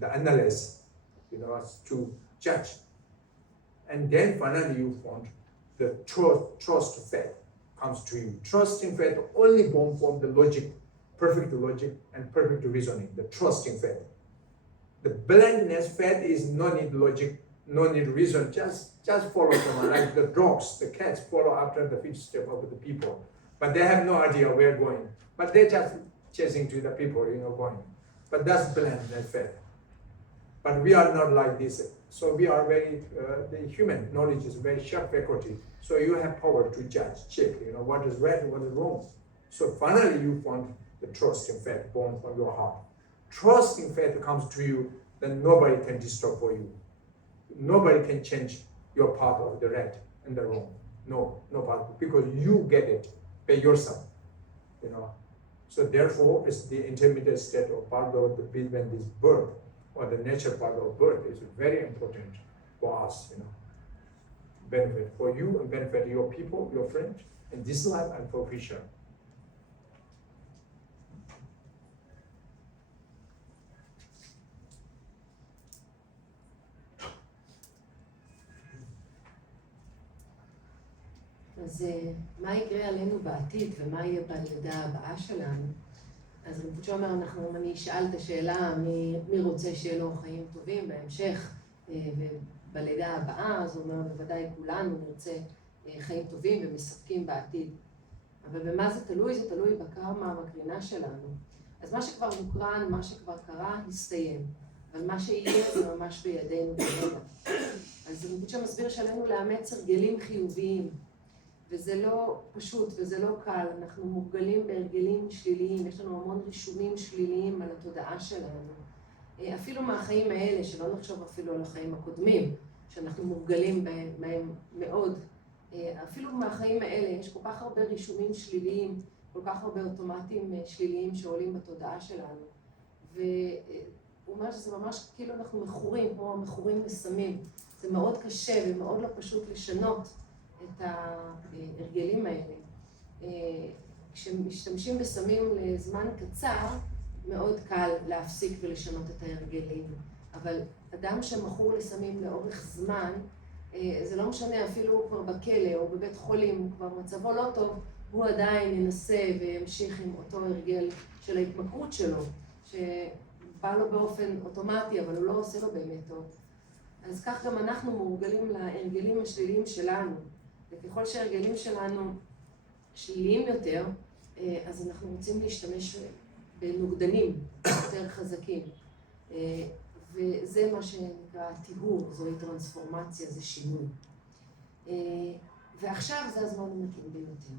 the analysis, you know, to judge. And then finally you found the trust faith comes to you. Trusting faith only born from the logic, perfect logic and perfect reasoning, the trusting faith. The blindness faith is no need logic, no need reason, just follow them, like the dogs, the cats follow after the footsteps of the people. But they have no idea where going. But they're just chasing to the people, you know, going. But that's blindness faith. But we are not like this. So we are very, the human knowledge is very sharp faculty. So you have power to judge, check, you know, what is right and what is wrong. So finally you found the trust in faith born from your heart. Trust in faith comes to you, then nobody can disturb for you. Nobody can change your path of the right and the wrong. No path, because you get it by yourself, you know. So therefore, it's the intermediate state of part of the between this birth or the nature part of birth is very important for us, you know. Benefit for you and benefit your people, your friends, in this life and for future. אז מה יקרה עלינו בעתיד ומה יהיה בלידה הבאה שלנו? אז רינפוצ'ה אומר, אם אני אשאל את השאלה מי רוצה שיהיה לו חיים טובים בהמשך ובלידה הבאה, אז הוא אומר, בוודאי כולנו נרצה חיים טובים ומספקים בעתיד. אבל במה זה תלוי? זה תלוי בקרמה, בקרינה שלנו. אז מה שכבר מוקרן, מה שכבר קרה, הסתיים. אבל מה שיהיה זה ממש בידינו כרגע. אז רינפוצ'ה מסביר שעלינו לאמץ הרגלים חיוביים. וזה לא פשוט וזה לא קל, אנחנו מורגלים בהרגלים שליליים, יש לנו המון רישומים שליליים על התודעה שלנו. אפילו מהחיים האלה, שלא נחשוב אפילו על החיים הקודמים, שאנחנו מורגלים בהם מאוד, אפילו מהחיים האלה יש כל כך הרבה רישומים שליליים, כל כך הרבה אוטומטים שליליים שעולים בתודעה שלנו. והוא אומר שזה ממש כאילו אנחנו מכורים, כמו מכורים לסמים. זה מאוד קשה ומאוד לא פשוט לשנות את ההרגלים האלה. כשמשתמשים בסמים לזמן קצר, מאוד קל להפסיק ולשנות את ההרגלים. אבל אדם שמכור לסמים לאורך זמן, זה לא משנה, אפילו הוא כבר בכלא או בבית חולים, הוא כבר מצבו לא טוב, הוא עדיין ינסה וימשיך עם אותו הרגל של ההתמכרות שלו, שבא לו באופן אוטומטי, אבל הוא לא עושה לו באמת טוב. אז כך גם אנחנו מורגלים להרגלים השליליים שלנו. וככל שההרגלים שלנו שליליים יותר, אז אנחנו רוצים להשתמש בנוגדנים יותר חזקים. וזה מה שנקרא טיהור, זוהי טרנספורמציה, זה שינוי. ועכשיו זה הזמן המתאים ביותר.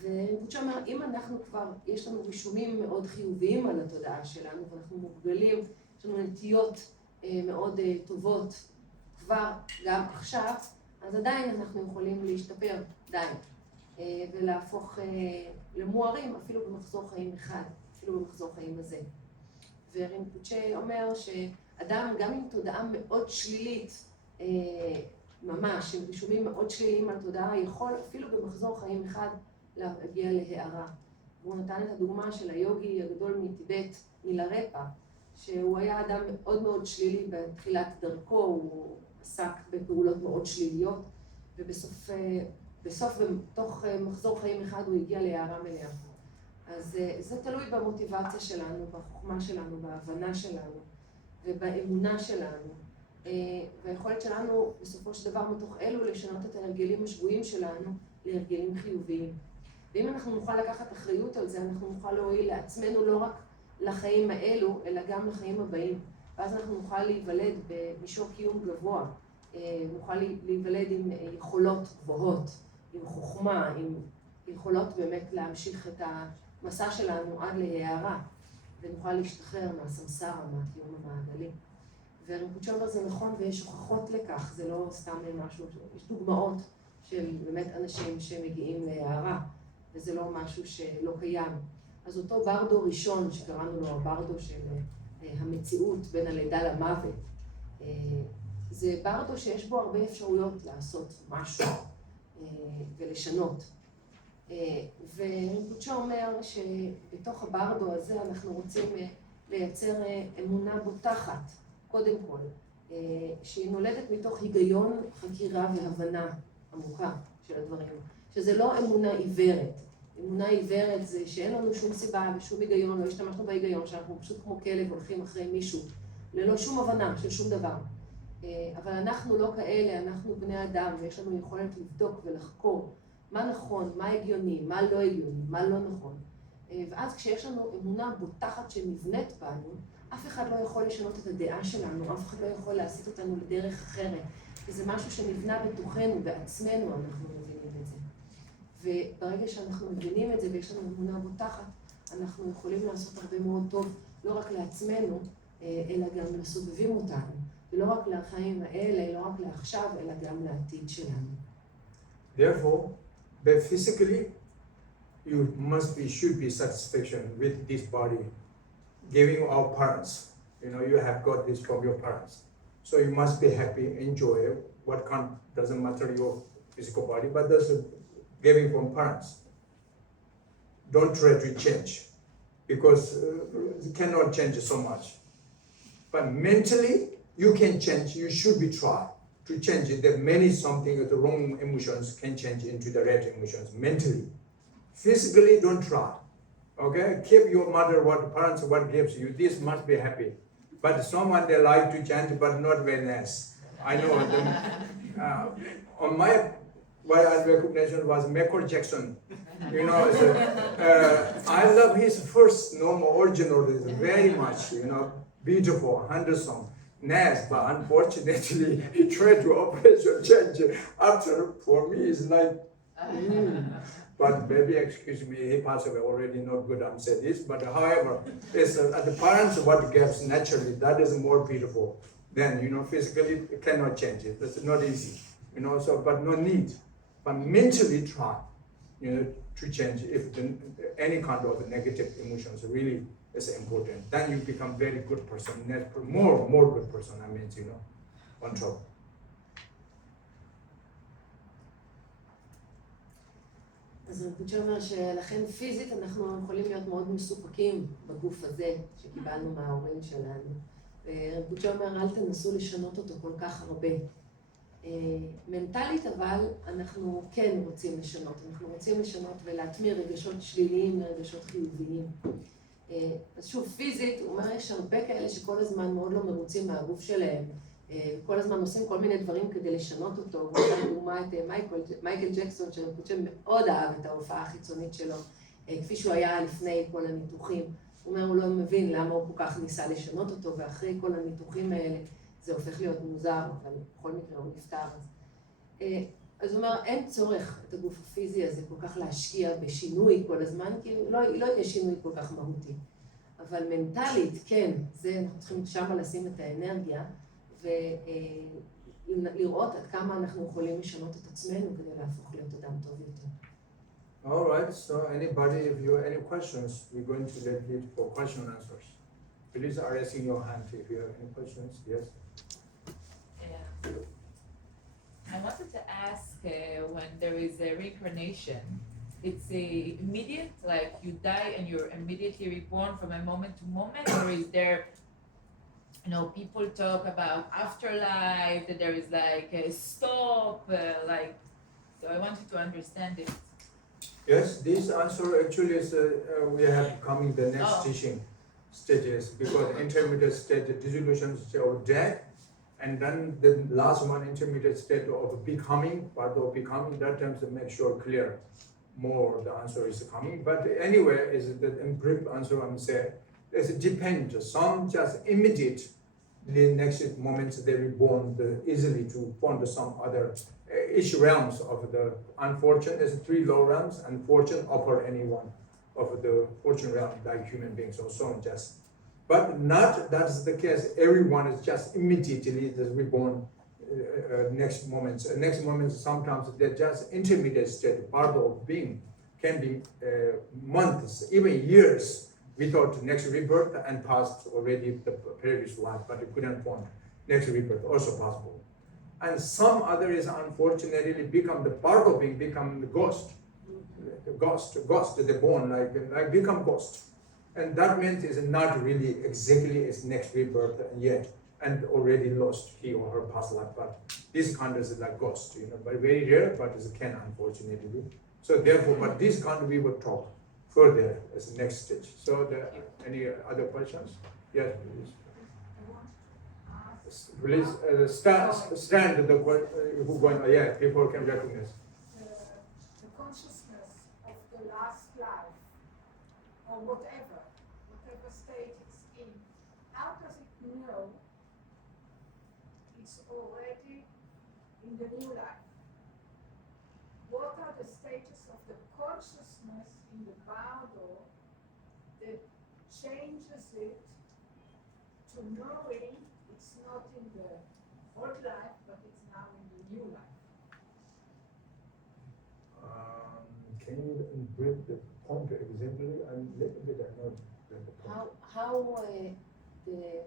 ורינפוצ'ה אומר, אם אנחנו כבר, יש לנו רישומים מאוד חיוביים על התודעה שלנו, ואנחנו מורגלים, יש לנו נטיות מאוד טובות כבר גם עכשיו, אז עדיין אנחנו יכולים להשתפר, עדיין, ולהפוך למוארים אפילו במחזור חיים אחד, אפילו במחזור חיים הזה. ורינפוצ'ה אומר שאדם גם עם תודעה מאוד שלילית, ממש, עם רישומים מאוד שליליים על תודעה, יכול אפילו במחזור חיים אחד להגיע להערה. והוא נתן את הדוגמה של היוגי הגדול מטיבט, נרחב, שהוא היה אדם מאוד מאוד שלילי בתחילת דרכו, הוא עסק בפעולות מאוד שליליות, ובתוך מחזור חיים אחד הוא הגיע להערה מלאה. אז זה תלוי במוטיבציה שלנו, בחוכמה שלנו, בהבנה שלנו ובאמונה שלנו. והיכולת שלנו בסופו של דבר מתוך אלו לשנות את ההרגלים השבויים שלנו להרגלים חיוביים. ואם אנחנו נוכל לקחת אחריות על זה, אנחנו נוכל להועיל לעצמנו לא רק לחיים האלו, אלא גם לחיים הבאים. ואז אנחנו נוכל להיוולד במישור קיום גבוה, נוכל להיוולד עם יכולות גבוהות, עם חוכמה, עם יכולות באמת להמשיך את המסע שלנו עד להערה, ונוכל להשתחרר מהסמסרה, מהקיום המעגלי. ורינפוצ'ה אומר זה נכון ויש הוכחות לכך, זה לא סתם משהו, יש דוגמאות של באמת אנשים שמגיעים להערה, וזה לא משהו שלא קיים. אז אותו ברדו ראשון שקראנו לו הברדו של המציאות בין הלידה למוות, זה ברדו שיש בו הרבה אפשרויות לעשות משהו ולשנות. ורינפוצ'ה אומר שבתוך הברדו הזה אנחנו רוצים לייצר אמונה בוטחת, קודם כל, שהיא נולדת מתוך היגיון, חקירה והבנה עמוקה של הדברים. שזה לא אמונה עיוורת. אמונה עיוורת זה שאין לנו שום סיבה ושום היגיון, לא השתמשנו בהיגיון, שאנחנו פשוט כמו כלב הולכים אחרי מישהו, ללא שום הבנה של שום דבר. אבל אנחנו לא כאלה, אנחנו בני אדם, ויש לנו יכולת לבדוק ולחקור מה נכון, מה הגיוני, מה לא הגיוני, מה לא נכון. ואז כשיש לנו אמונה בוטחת שנבנית בנו, אף אחד לא יכול לשנות את הדעה שלנו, אף אחד לא יכול להסיט אותנו לדרך אחרת. כי זה משהו שנבנה בתוכנו, בעצמנו אנחנו מבינים את זה. וברגע שאנחנו מבינים את זה ויש לנו אמונה בוטחת, אנחנו יכולים לעשות הרבה מאוד טוב, לא רק לעצמנו, אלא גם לסובבים אותנו. ולא רק לחיים האלה, לא רק לעכשיו, אלא גם לעתיד שלנו. Therefore, but physically, you should be satisfaction with this body, giving our parents. You know, you have got this from your parents. So you must be happy, enjoy what doesn't matter your physical body, but that's giving from parents. Don't try to change, because you cannot change so much. But mentally, you can change, you should be trying to change it. That many something of the wrong emotions can change into the right emotions mentally. Physically, don't try. Okay? Keep your mother, what parents, what gives you. This must be happy. But someone they like to change, but not very nice. I know them. On my recognition was Michael Jackson. You know, so, I love his first normal original very much. You know, beautiful, handsome. Nice, but unfortunately, he tried to operation change. After, for me, it's like, but maybe, excuse me, he passed away already, not good I'm saying this, but however, it's, the parents, what gives naturally, that is more beautiful. Then, you know, physically, you cannot change it. That's not easy, you know, so, but no need. But mentally try, you know, to change if any kind of negative emotions really is important. Then you become very good person, more good person, I mean, you know, on top. אז רינפוצ'ה אומר שלכן פיזית אנחנו יכולים להיות מאוד מסופקים בגוף הזה שקיבלנו מההורים שלנו. ורינפוצ'ה אומר אל תנסו לשנות אותו כל כך הרבה. מנטלית אבל אנחנו כן רוצים לשנות, אנחנו רוצים לשנות ולהטמיר רגשות שליליים לרגשות חיוביים. אז שוב, פיזית, הוא אומר, יש הרבה כאלה שכל הזמן מאוד לא מרוצים מהגוף שלהם, כל הזמן עושים כל מיני דברים כדי לשנות אותו. הוא נתן דוגמה את מייקל ג'קסון, שרינפוצ'ה מאוד אהב את ההופעה החיצונית שלו, כפי שהוא היה לפני כל הניתוחים. הוא אומר, הוא לא מבין למה הוא כל כך ניסה לשנות אותו, ואחרי כל הניתוחים האלה זה הופך להיות מוזר, אבל בכל מקרה הוא נפטר. אז הוא אומר, אין צורך את הגוף הפיזי הזה כל כך להשקיע בשינוי כל הזמן, כי לא יהיה שינוי כל כך מהותי. אבל מנטלית, כן, זה אנחנו צריכים שמה לשים את האנרגיה, ולראות עד כמה אנחנו יכולים לשנות את עצמנו כדי להפוך להיות אדם טוב יותר. All right, so anybody, if you have any questions, we're going to let it for question and answers. Please raise your hand if you have any questions. Yes? I wanted to ask when there is a reincarnation, it's immediate, like you die and you're immediately reborn from a moment to moment, or is there, you know, people talk about afterlife, that there is like a stop, like, so I wanted to understand it. Yes, this answer actually is, we have coming the next teaching stages, because intermediate stage, dissolution stage of death, And then the last one, intermediate state of becoming, part of becoming, that terms to make sure clear more the answer is coming. But anyway, is the in brief answer I'm saying, it depends. Some just immediate, the next moments they reborn easily to form some other, each realms of the unfortunate, there's 3 low realms, unfortunate, upper any one of the fortune realm, like human beings or so on just. But not that's the case. Everyone is just immediately reborn next moments. Next moments sometimes they're just intermediate state, part of being can be months, even years without next rebirth and past already the previous one, but it couldn't form next rebirth, also possible. And some other is unfortunately become the part of being, become the ghost. The ghost, they're born like become ghost. And that means is not really exactly its next rebirth yet, and already lost he or her past life. But this kind is like ghost, but very rare, but it can unfortunately. So therefore, but this kind we will talk further as the next stage. So any other questions? Yes, please. Please stand the who going? Yeah, people can recognize. The consciousness of the last life, or whatever state it's in, how does it know it's already in the new life? What are the stages of the consciousness in the bardo that changes it to knowing it's not in the old life, but it's now in the new life? Can you break the point exemplary? I'm a little bit I know the point. How the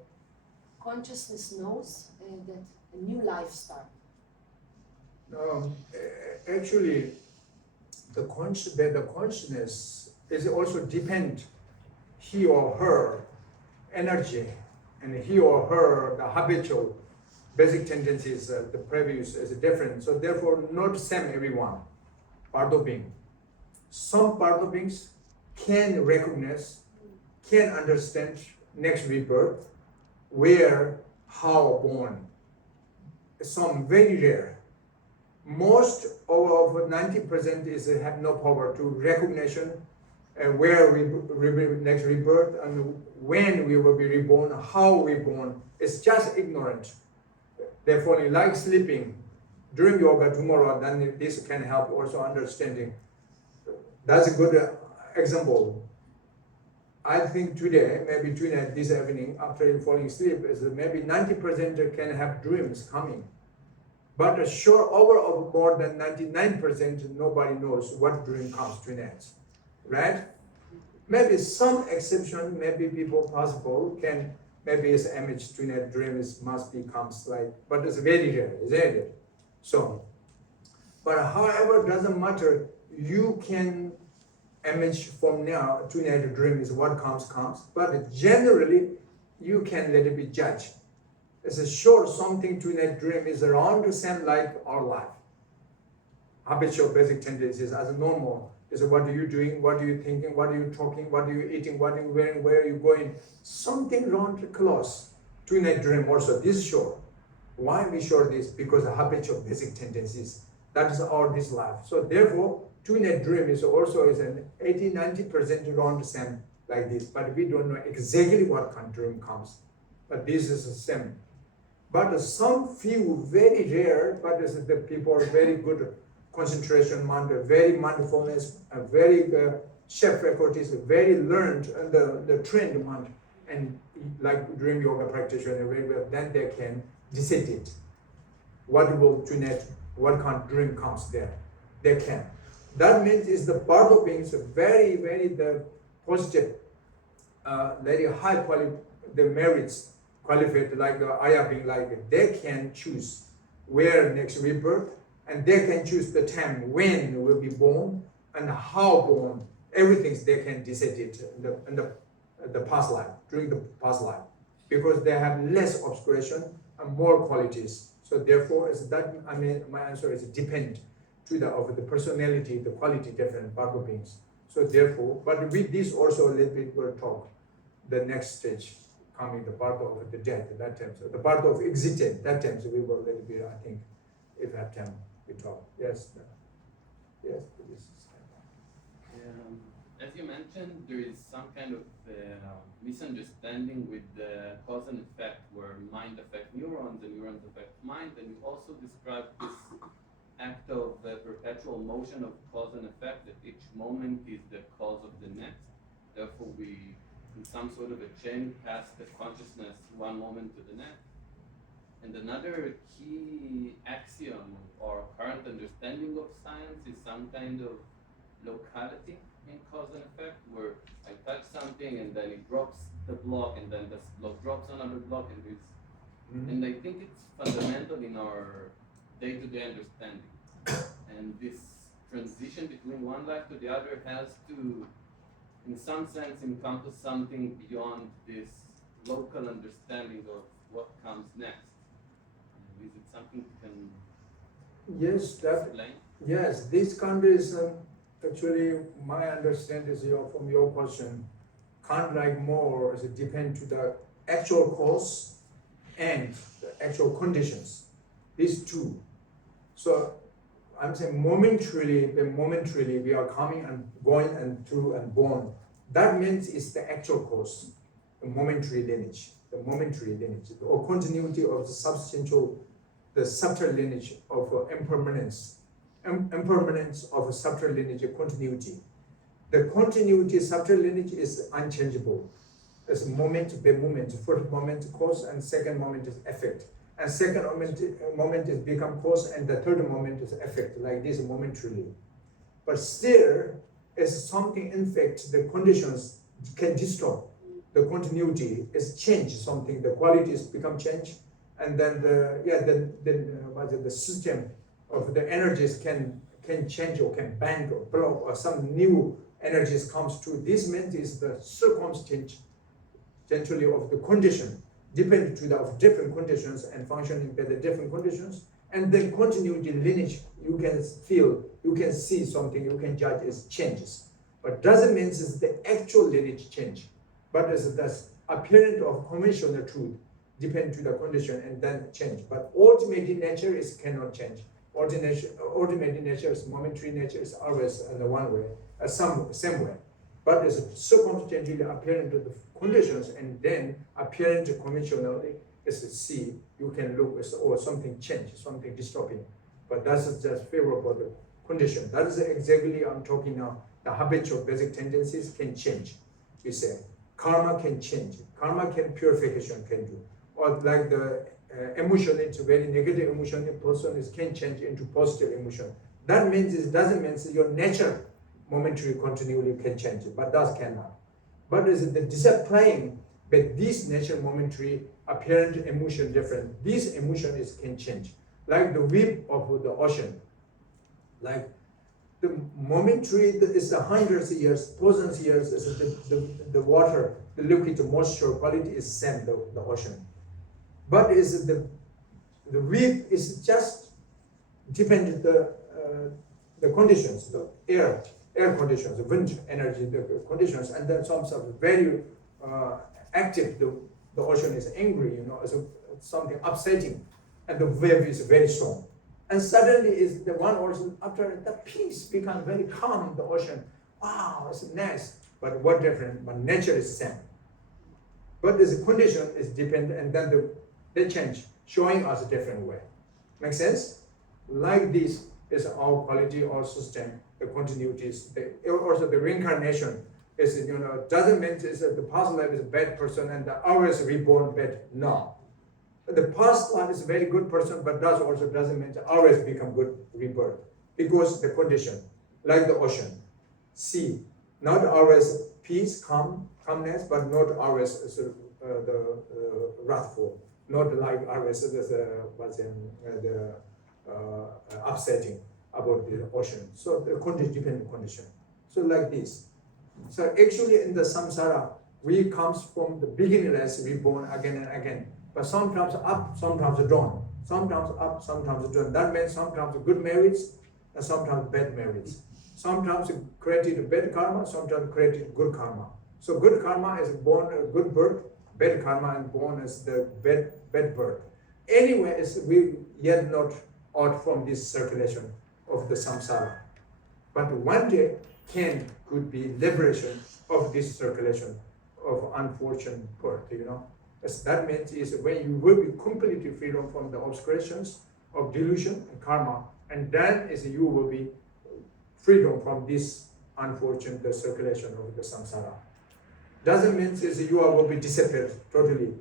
consciousness knows that a new life starts? Actually, the consciousness is also depend he or her energy and he or her the habitual basic tendencies. The previous is different, so therefore not same everyone. Bardo being, some Bardo beings can recognize, can understand next rebirth, where, how born. Some very rare. Most of 90% is have no power to recognition where we next rebirth and when we will be reborn, how we born. It's just ignorant. Therefore, like sleeping during yoga tomorrow, then this can help also understanding. That's a good example. I think today, maybe tonight, this evening, after you falling asleep, is maybe 90% can have dreams coming. But sure, over more than 99%, nobody knows what dream comes tonight, right? Maybe some exception, maybe people possible can, maybe it's image tonight dreams must be comes like, but it's very rare, isn't it? So, but however, doesn't matter, you can image from now, tonight dream is what comes, but generally, you can let it be judged. It's a sure something tonight dream is around the same like our life. Habitual basic tendencies as normal. Is what are you doing, what are you thinking, what are you talking, what are you eating, what are you wearing, where are you going? Something around close. Tonight dream also, this is sure. Why we sure this? Because the habitual basic tendencies. That is our this life. So therefore, tonight dream is also is an 80-90% around the same like this. But we don't know exactly what kind of dream comes. But this is the same. But some few very rare, but this is the people are very good concentration mind, very mindfulness, very chef faculties, very learned and the trained mind, and like dream yoga practitioner very well, then they can decide it. What will tonight, what kind of dream comes there? They can. That means is the part of beings very, very the positive, very high quality, the merits qualified like the ayah being like they can choose where next rebirth, and they can choose the time when they will be born and how born. Everything they can decide it in the past life, during the past life, because they have less obscuration and more qualities. So therefore, is that I mean my answer is depend to the personality, the quality different Bardo beings. So therefore, but with this also a little bit we'll talk the next stage coming, the birth of the death, that time. So the birth of existence, that time. So we will let it be, I think, if I have time, we talk. Yes. Yes, please. As you mentioned, there is some kind of misunderstanding with the cause and effect, where mind affects neurons and neurons affect mind, and you also describe this act of perpetual motion of cause and effect, that each moment is the cause of the next. Therefore, we, in some sort of a chain, pass the consciousness one moment to the next. And another key axiom or current understanding of science is some kind of locality in cause and effect, where I touch something and then it drops the block, and then the block drops another block, and it's and I think it's fundamental in our day-to-day understanding. And this transition between one life to the other has to, in some sense, encompass something beyond this local understanding of what comes next. Is it something you can explain? Yes, this kind is actually my understanding is from your question, kind of like more as it depends to the actual cause and the actual conditions. These two. So I'm saying momentarily we are coming and going and through and born. That means it's the actual cause, the momentary lineage, or continuity of the substantial, the subtle lineage of impermanence of a subtle lineage, continuity. The continuity, subtle lineage is unchangeable. It's moment by moment. First moment cause and second moment is effect. And second moment is become cause and the third moment is effect, like this momentarily. But still, as something in fact, the conditions can distort. The continuity is change something, the qualities become change, and then the system of the energies can change or can bend or block, or some new energies comes to. This means is the circumstance essentially of the condition, depending to the of different conditions and functioning by the different conditions, and then continuity lineage, you can feel, you can see something, you can judge as changes. But doesn't mean it's the actual lineage change, but it's the appearance of conventional truth, depend to the condition and then change. But ultimate nature is cannot change. Ultimate nature is momentary nature, is always in the one way, same way. But it's circumstantially apparent to the conditions and then apparent conventionally is to see, you can look or something change, something disturbing. But that's just favorable the condition. That is exactly I'm talking now. The habitual basic tendencies can change. We say karma can change. Karma can purification can do. Or like the emotion, it's a very negative emotion, a person can change into positive emotion. That means it doesn't mean your nature momentary continually can change it, but that cannot. But is the disapplying, but this nature momentary apparent emotion different. This emotion can change. Like the wave of the ocean. Like the momentary is hundreds of years, thousands of years, is the water, the liquid, moisture quality is same, the ocean. But is the wave is just dependent the conditions, the air conditions, the wind energy, the conditions, and then some sort of very active. The ocean is angry, it's something upsetting, and the wave is very strong. And suddenly is the one ocean after the peace become very calm in the ocean. Wow, it's nice. But what different? But nature is same. But this condition is dependent, and then they change, showing us a different way. Make sense? Like this is our quality, our system, the continuities. Also the reincarnation is, doesn't mean the past life is a bad person and the always reborn bad. No. The past life is a very good person, but that also doesn't mean always become good rebirth. Because the condition, like the ocean, sea, not always peace, calmness, but not always the wrathful. Not like always the upsetting about the ocean. So the condition, dependent condition. So like this. So actually in the samsara, we comes from the beginningless, reborn again and again. But sometimes up, sometimes down. Sometimes up, sometimes down. That means sometimes good merits and sometimes bad merits. Sometimes created bad karma, sometimes created good karma. So good karma is born a good birth, bad karma and born as the bad birth. Anyway, we yet not out from this circulation of the samsara. But one day could be liberation of this circulation of unfortunate birth, you know. As that means is when you will be completely freedom from the obscurations of delusion and karma, and then is you will be freedom from this unfortunate circulation of the samsara. Doesn't mean is you will be disappeared totally,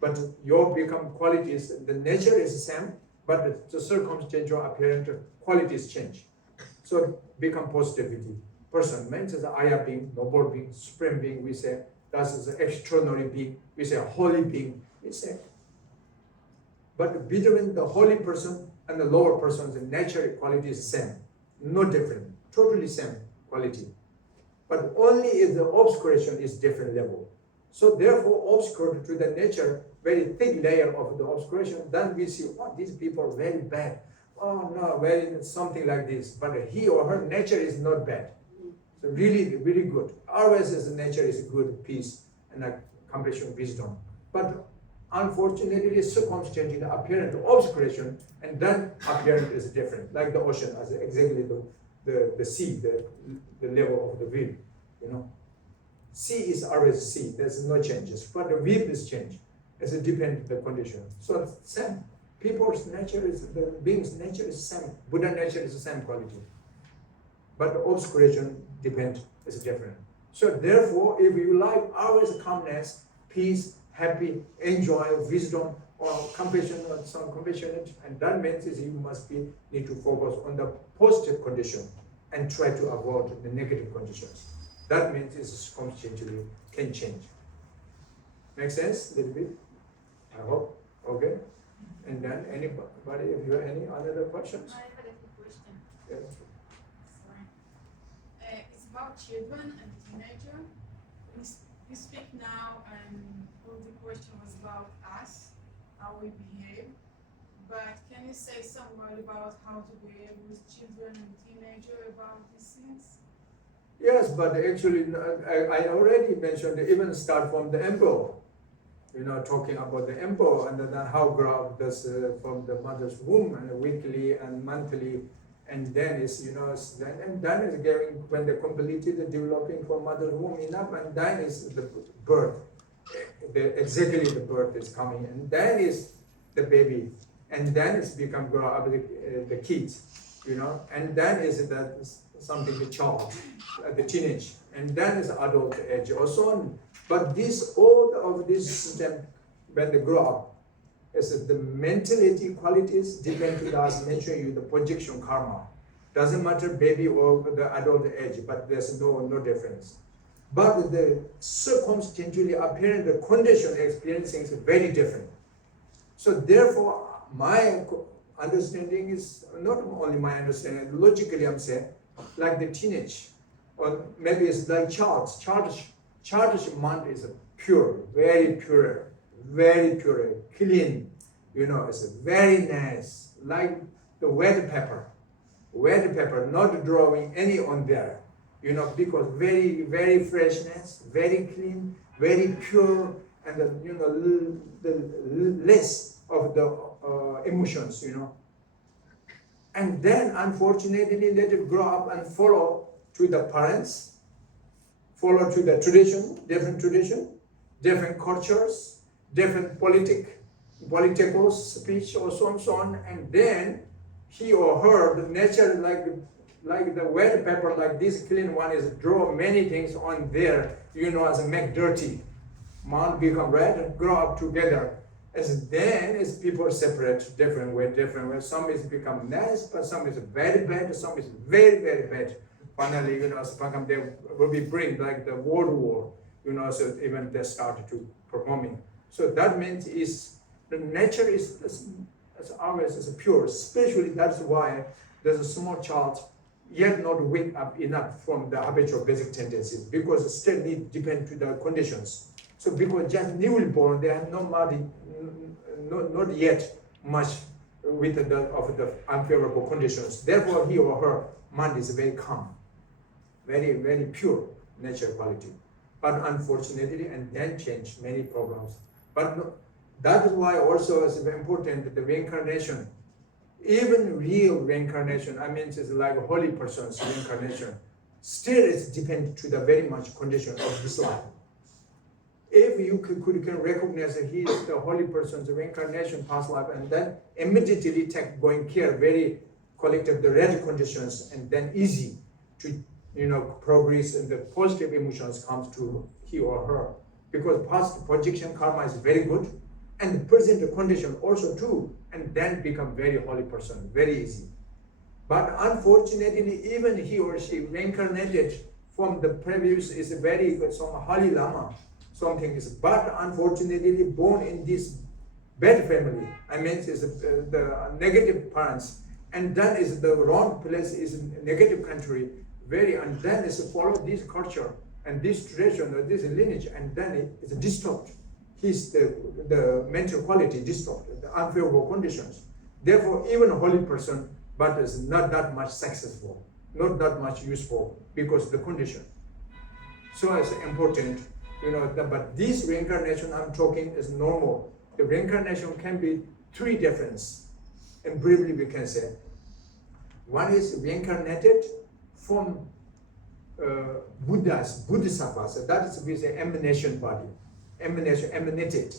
but your become qualities, the nature is the same, but the circumstantial apparent qualities change. So become positivity. Person means the Aya being, noble being, supreme being, we say that's the extraordinary being, we say holy being, we say. But between the holy person and the lower person, the nature quality is the same, no different, totally same quality. But only if the obscuration is different level. So therefore, obscured to the nature, very thick layer of the obscuration, then we see, oh, these people are very bad. Oh no, very something like this. But he or her nature is not bad. So really, really good. Always as the nature is good, peace, and compassion, wisdom. But unfortunately, circumstantial apparent obscuration, and then apparent is different, like the ocean, as exactly the sea, the level of the wave, you know. Sea is always sea, there's no changes, but the wave is change, as it depends on the condition. So it's same. People's nature is, the being's nature is same. Buddha nature is the same quality. But the obscuration depends, is different. So therefore, if you like always calmness, peace, happy, enjoy, wisdom, or compassion, or some compassionate, and that means is you must need to focus on the positive condition and try to avoid the negative conditions. That means it's circumstantially can change. Make sense a little bit? I hope. Okay. And then anybody, if you have any other questions? I have a question. Yes. Sorry. It's about children and teenager. We speak now, and all the question was about us, how we behave. But can you say some word about how to behave with children and teenager about these things? Yes, but actually, I already mentioned, even start from the embryo. You know, talking about the embryo and then how grow up this from the mother's womb and weekly and monthly, and then is, you know, then is getting, when they completed the developing from mother's womb enough, and then is the birth, exactly the birth is coming, and then is the baby, and then it's become grow up the kids, you know, and then is that something the child, the teenage, and then is adult age or so on. But this, all of this system, when they grow up, is the mentality qualities depend to, as mentioned you, the projection karma. Doesn't matter baby or the adult age, but there's no difference. But the circumstantially apparent the condition experiencing is very different. So therefore, my understanding is not only my understanding, logically I'm saying, like the teenage, or maybe it's like childish mind is pure, very pure, clean, you know, it's very nice, like the wet pepper, not drawing any on there, you know, because very freshness, very clean, very pure, and the, you know, the less of the emotions, you know. And then unfortunately let it grow up and follow to the parents, follow to the tradition, different cultures, different political speech or so on, and then he or her, the nature like the wet pepper, like this clean one is draw many things on there, you know, as a make dirty. Mount become red, grow up together. As then as people separate different way. Some is become nice, but some is very bad, some is very bad. Finally, you know, they will be bring like the World War, you know, so even they started to performing. So that means is the nature is always is pure. Especially that's why there's a small child yet not wake up enough from the habitual basic tendencies, because it still need depend to the conditions. So because just newly born, they have not yet much with the unfavorable conditions. Therefore, he or her mind is very calm, very pure nature quality. but unfortunately, and then change many problems. But no, that is why also it's very important, the reincarnation, even real reincarnation, I mean, it's like a holy person's reincarnation, still it's dependent to the very much condition of this life. If you can recognize that he is the holy person's reincarnation past life, and then immediately take going care, very collective the right conditions, and then easy to progress, and the positive emotions comes to he or her, because past projection karma is very good, and the present condition also too, and then become very holy person, very easy. But unfortunately, even he or she reincarnated from the previous is a very good, some holy lama, something is, but unfortunately born in this bad family. I mean, is the negative parents, and then is the wrong place, is negative country, very, and then is follow this culture and this tradition or this lineage, and then it is disturbed. His the mental quality disturbed, the unfavorable conditions. Therefore, even a holy person, but is not that much successful, not that much useful because the condition. So it's important, but this reincarnation I'm talking is normal. The reincarnation can be three difference, and briefly we can say. One is reincarnated from Bodhisattvas, that is with the emanation body, emanated.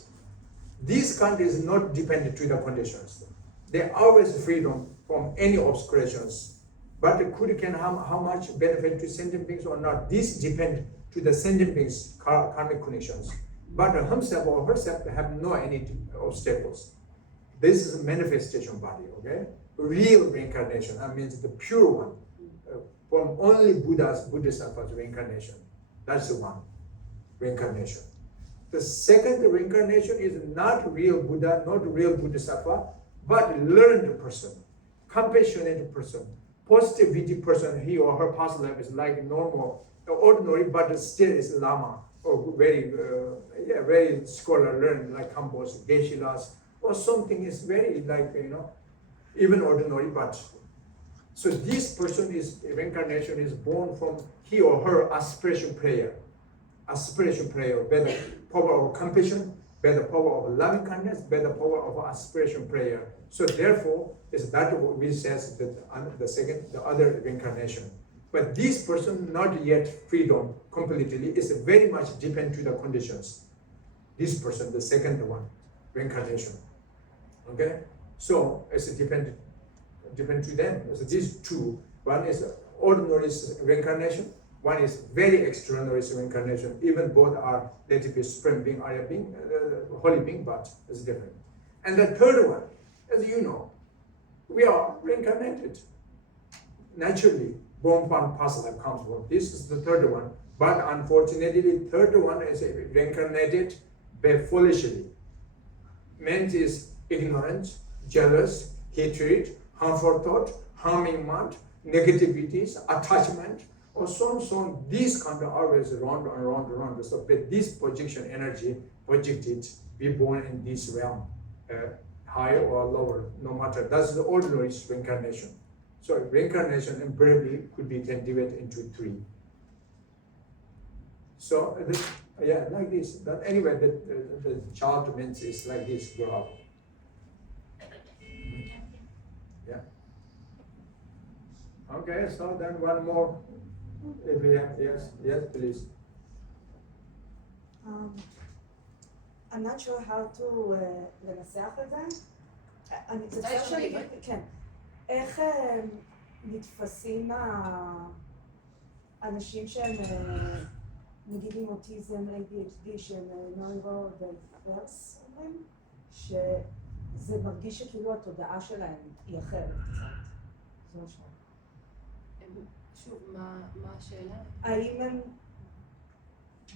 This kind is not dependent to the conditions. They always freedom from any obscurations. But can how much benefit to sentient beings or not, this depends to the sentient beings' karmic connections. But himself or herself have no any obstacles. This is a manifestation body, okay? Real reincarnation, that means the pure one. From only Bodhisattva's reincarnation. That's the one, reincarnation. The second reincarnation is not real Buddha, not real Bodhisattva, but learned person, compassionate person, positivity person. He or her past life is like normal, ordinary, but still is Lama, or very, very scholar, learned like Kambos, Geshe-las, or something is very like, even ordinary, but so this person is reincarnation is born from he or her aspiration prayer, by the power of compassion, by the power of loving kindness, by the power of aspiration prayer. So therefore, is that what we says that the other reincarnation. But this person not yet freedom completely is very much depend to the conditions. This person, the second one, reincarnation. Okay, so it's depend to them. So these two, one is ordinary reincarnation, one is very extraordinary reincarnation. Even both are relatively supreme being, Arya being, holy being, but it's different. And the third one, as you know, we are reincarnated. Naturally, born from past life comes from. This is the third one. But unfortunately, the third one is reincarnated by foolishly. Meant is ignorance, jealous, hatred, harmful thought, harming mind, negativities, attachment, or so on. These kind of always round and round and round. So with this projection energy projected, be born in this realm, higher or lower, no matter. That's the ordinary reincarnation. So reincarnation invariably could be then divided into three. So like this. But anyway, the child means is like this, grow up. Yeah. Okay, so then one more. If we have, yes, please. I'm not sure how to לנסח את זה. אני רוצה שאני, כן. איך נתפסים האנשים שהם נגיד עם אוטיזם, ADHD, שהם נוירו-דייברס, אומרים, שזה מרגיש שכאילו התודעה שלהם היא אחרת קצת. זה מה שאומר. שוב, מה השאלה? האם הם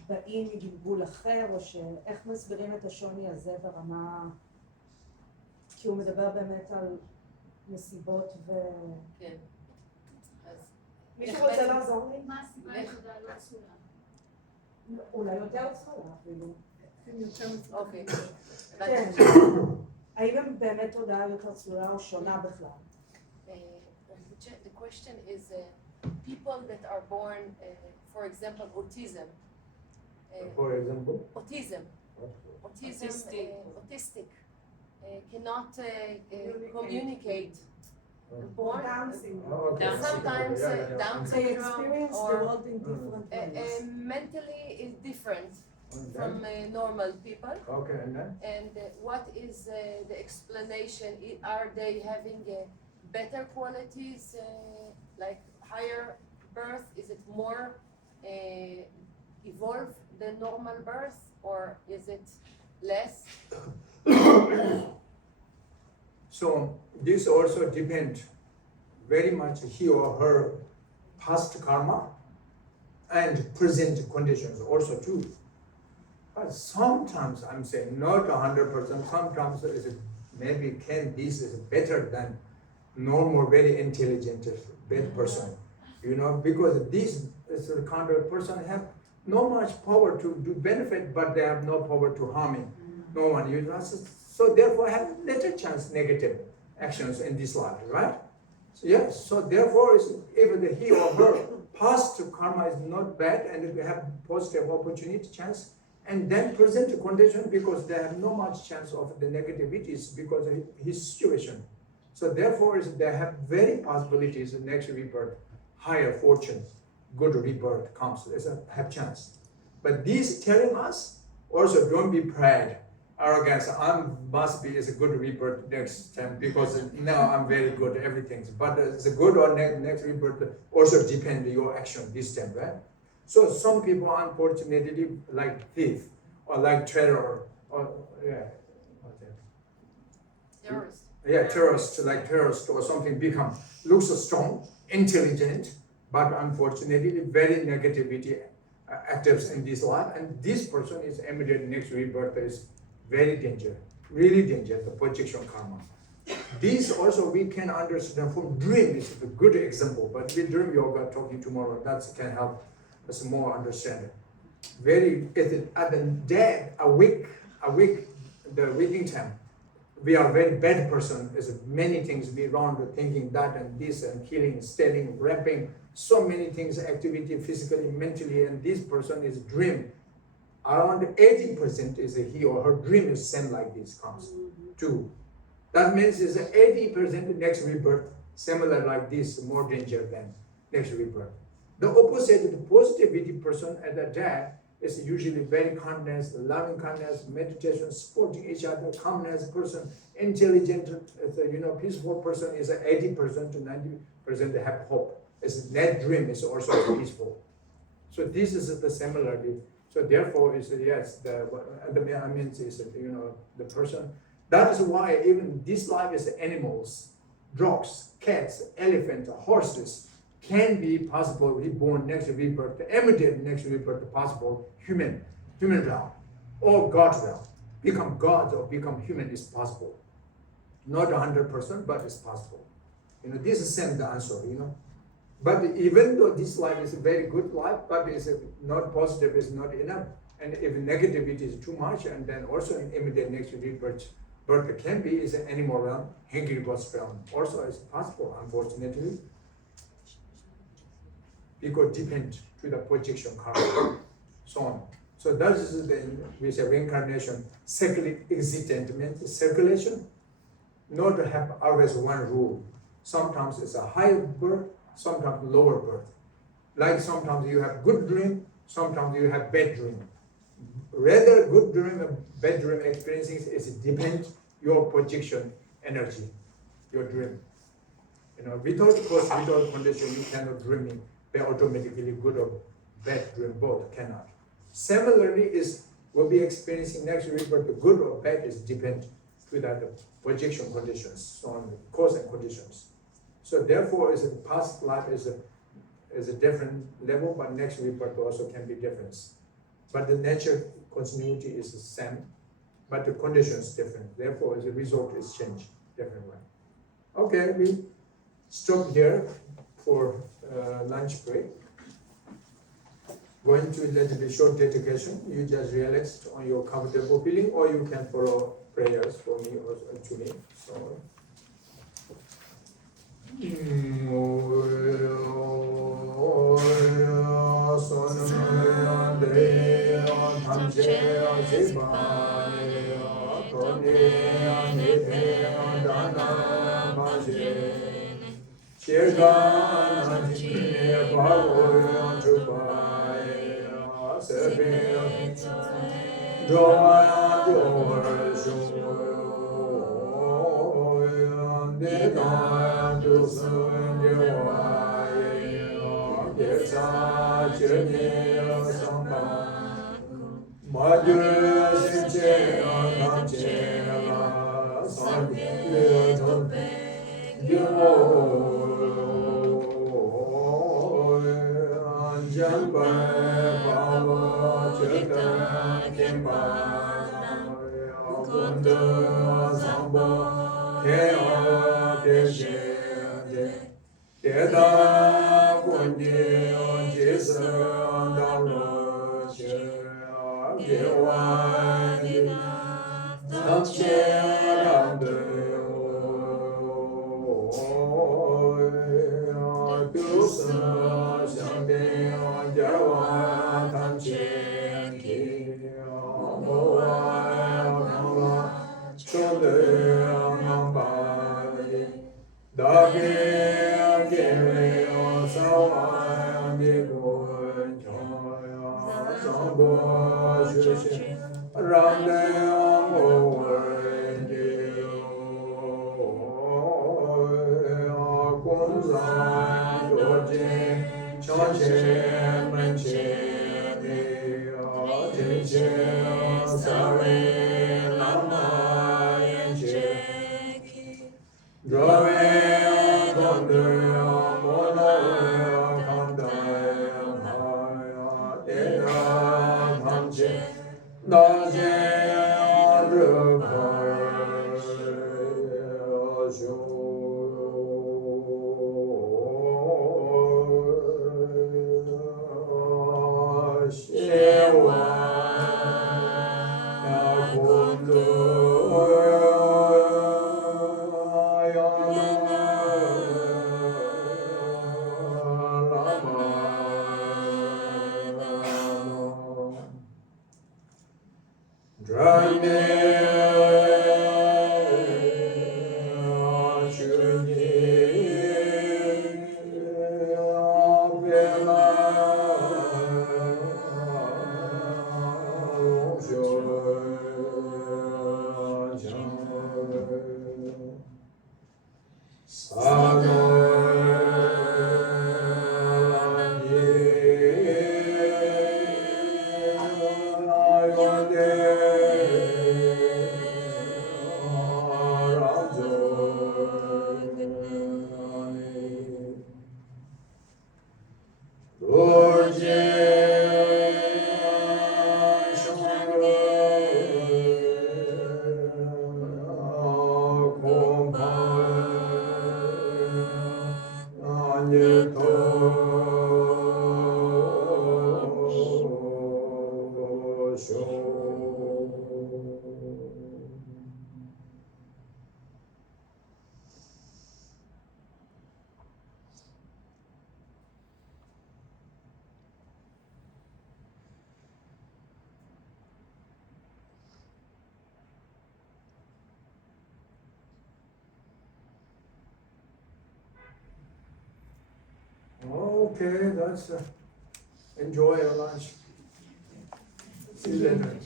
באים מגלגול אחר, או שאיך מסבירים את השוני הזה ברמה, כי הוא מדבר באמת על נסיבות ו... כן. אז... מישהו רוצה לעזור לי? מה הסיבה לתודעה לא צולה? אולי יותר צולה אפילו. אוקיי. כן. האם הם באמת תודעה יותר צלולה או שונה בכלל? The question is people that are born, for example, autism, For example, autism, Autistic. autistic, cannot communicate. Born, Down syndrome. oh, okay. sometimes Down They syndrome experience the or world in different ways. mentally is different And from then, normal people. okay, and then And what is the explanation? Are they having better qualities, like higher birth? Is it more evolved than normal birth, or is it less? so this also depends very much he or her past karma and present conditions also too. But sometimes I'm saying not 100%. Sometimes maybe this is better than normal, very intelligent, bad person. You know, because this is the kind of person have no much power to do benefit, but they have no power to harming no one. You know, so therefore have little chance negative actions in this life, right? So, yes. So therefore, if he or her past karma is not bad and they have positive opportunity chance, and then present condition because they have no much chance of the negativities because of his situation. So therefore, they have very possibilities of next rebirth, higher fortune, good rebirth comes, have chance. But this telling us also don't be proud, arrogance. Must be is a good rebirth next time because now I'm very good everything. But it's a good or next rebirth also depend on your action this time, right? So some people unfortunately like thief or like terror or Terrorist. terrorist or something become looks strong, intelligent, but unfortunately very negativity actives in this life, and this person is immediate next rebirth is very danger, really danger, the projection karma. This also we can understand from dream is a good example, but with dream yoga talking tomorrow, that can help us more understand. Very at the dead, awake, the waking time, we are very bad person. Is many things we wrong, thinking that and this and killing, stealing, raping, so many things, activity physically, mentally, and this person is dream. Around 80% is he or her dream is same like this comes too. That means is 80% next rebirth similar like this, more danger than next rebirth. The opposite, the positivity person at the death is usually very kindness, loving kindness, meditation, supporting each other, calmness person, intelligent, peaceful person is 80% to 90% have hope. It's net dream is also peaceful. So this is the similarity. So therefore, is yes, the person. That is why even this life is animals, dogs, cats, elephants, horses can be possible reborn next rebirth, immediate next rebirth possible human realm or God realm. Become God or become human is possible. Not 100%, but it's possible. This is same the answer. But even though this life is a very good life, but it's not positive, is not enough. And if negativity is too much, and then also in immediate next rebirth, birth can be is an animal realm, hungry ghost realm. Also is possible, unfortunately, because depend to the projection karma, so on. So that is we say reincarnation, cyclic existent means circulation, not to have always one rule. Sometimes it's a higher birth, sometimes lower birth. Like sometimes you have good dream, sometimes you have bad dream. Rather good dream and bad dream experiencing is depend your projection energy, your dream. Without condition you cannot dreaming be automatically good or bad dream, both cannot. Similarly will be experiencing next rebirth, the good or bad is depend to that projection conditions, so on cause and conditions. So therefore, is a past life is a different level, but next rebirth also can be different. But the nature continuity is the same, but the conditions different. Therefore, the result is changed different way. Okay, we stop here for lunch break. Going to a little bit short dedication. You just relax on your comfortable feeling, or you can follow prayers for me or to me. So. Okay, that's enjoy your lunch. See you later.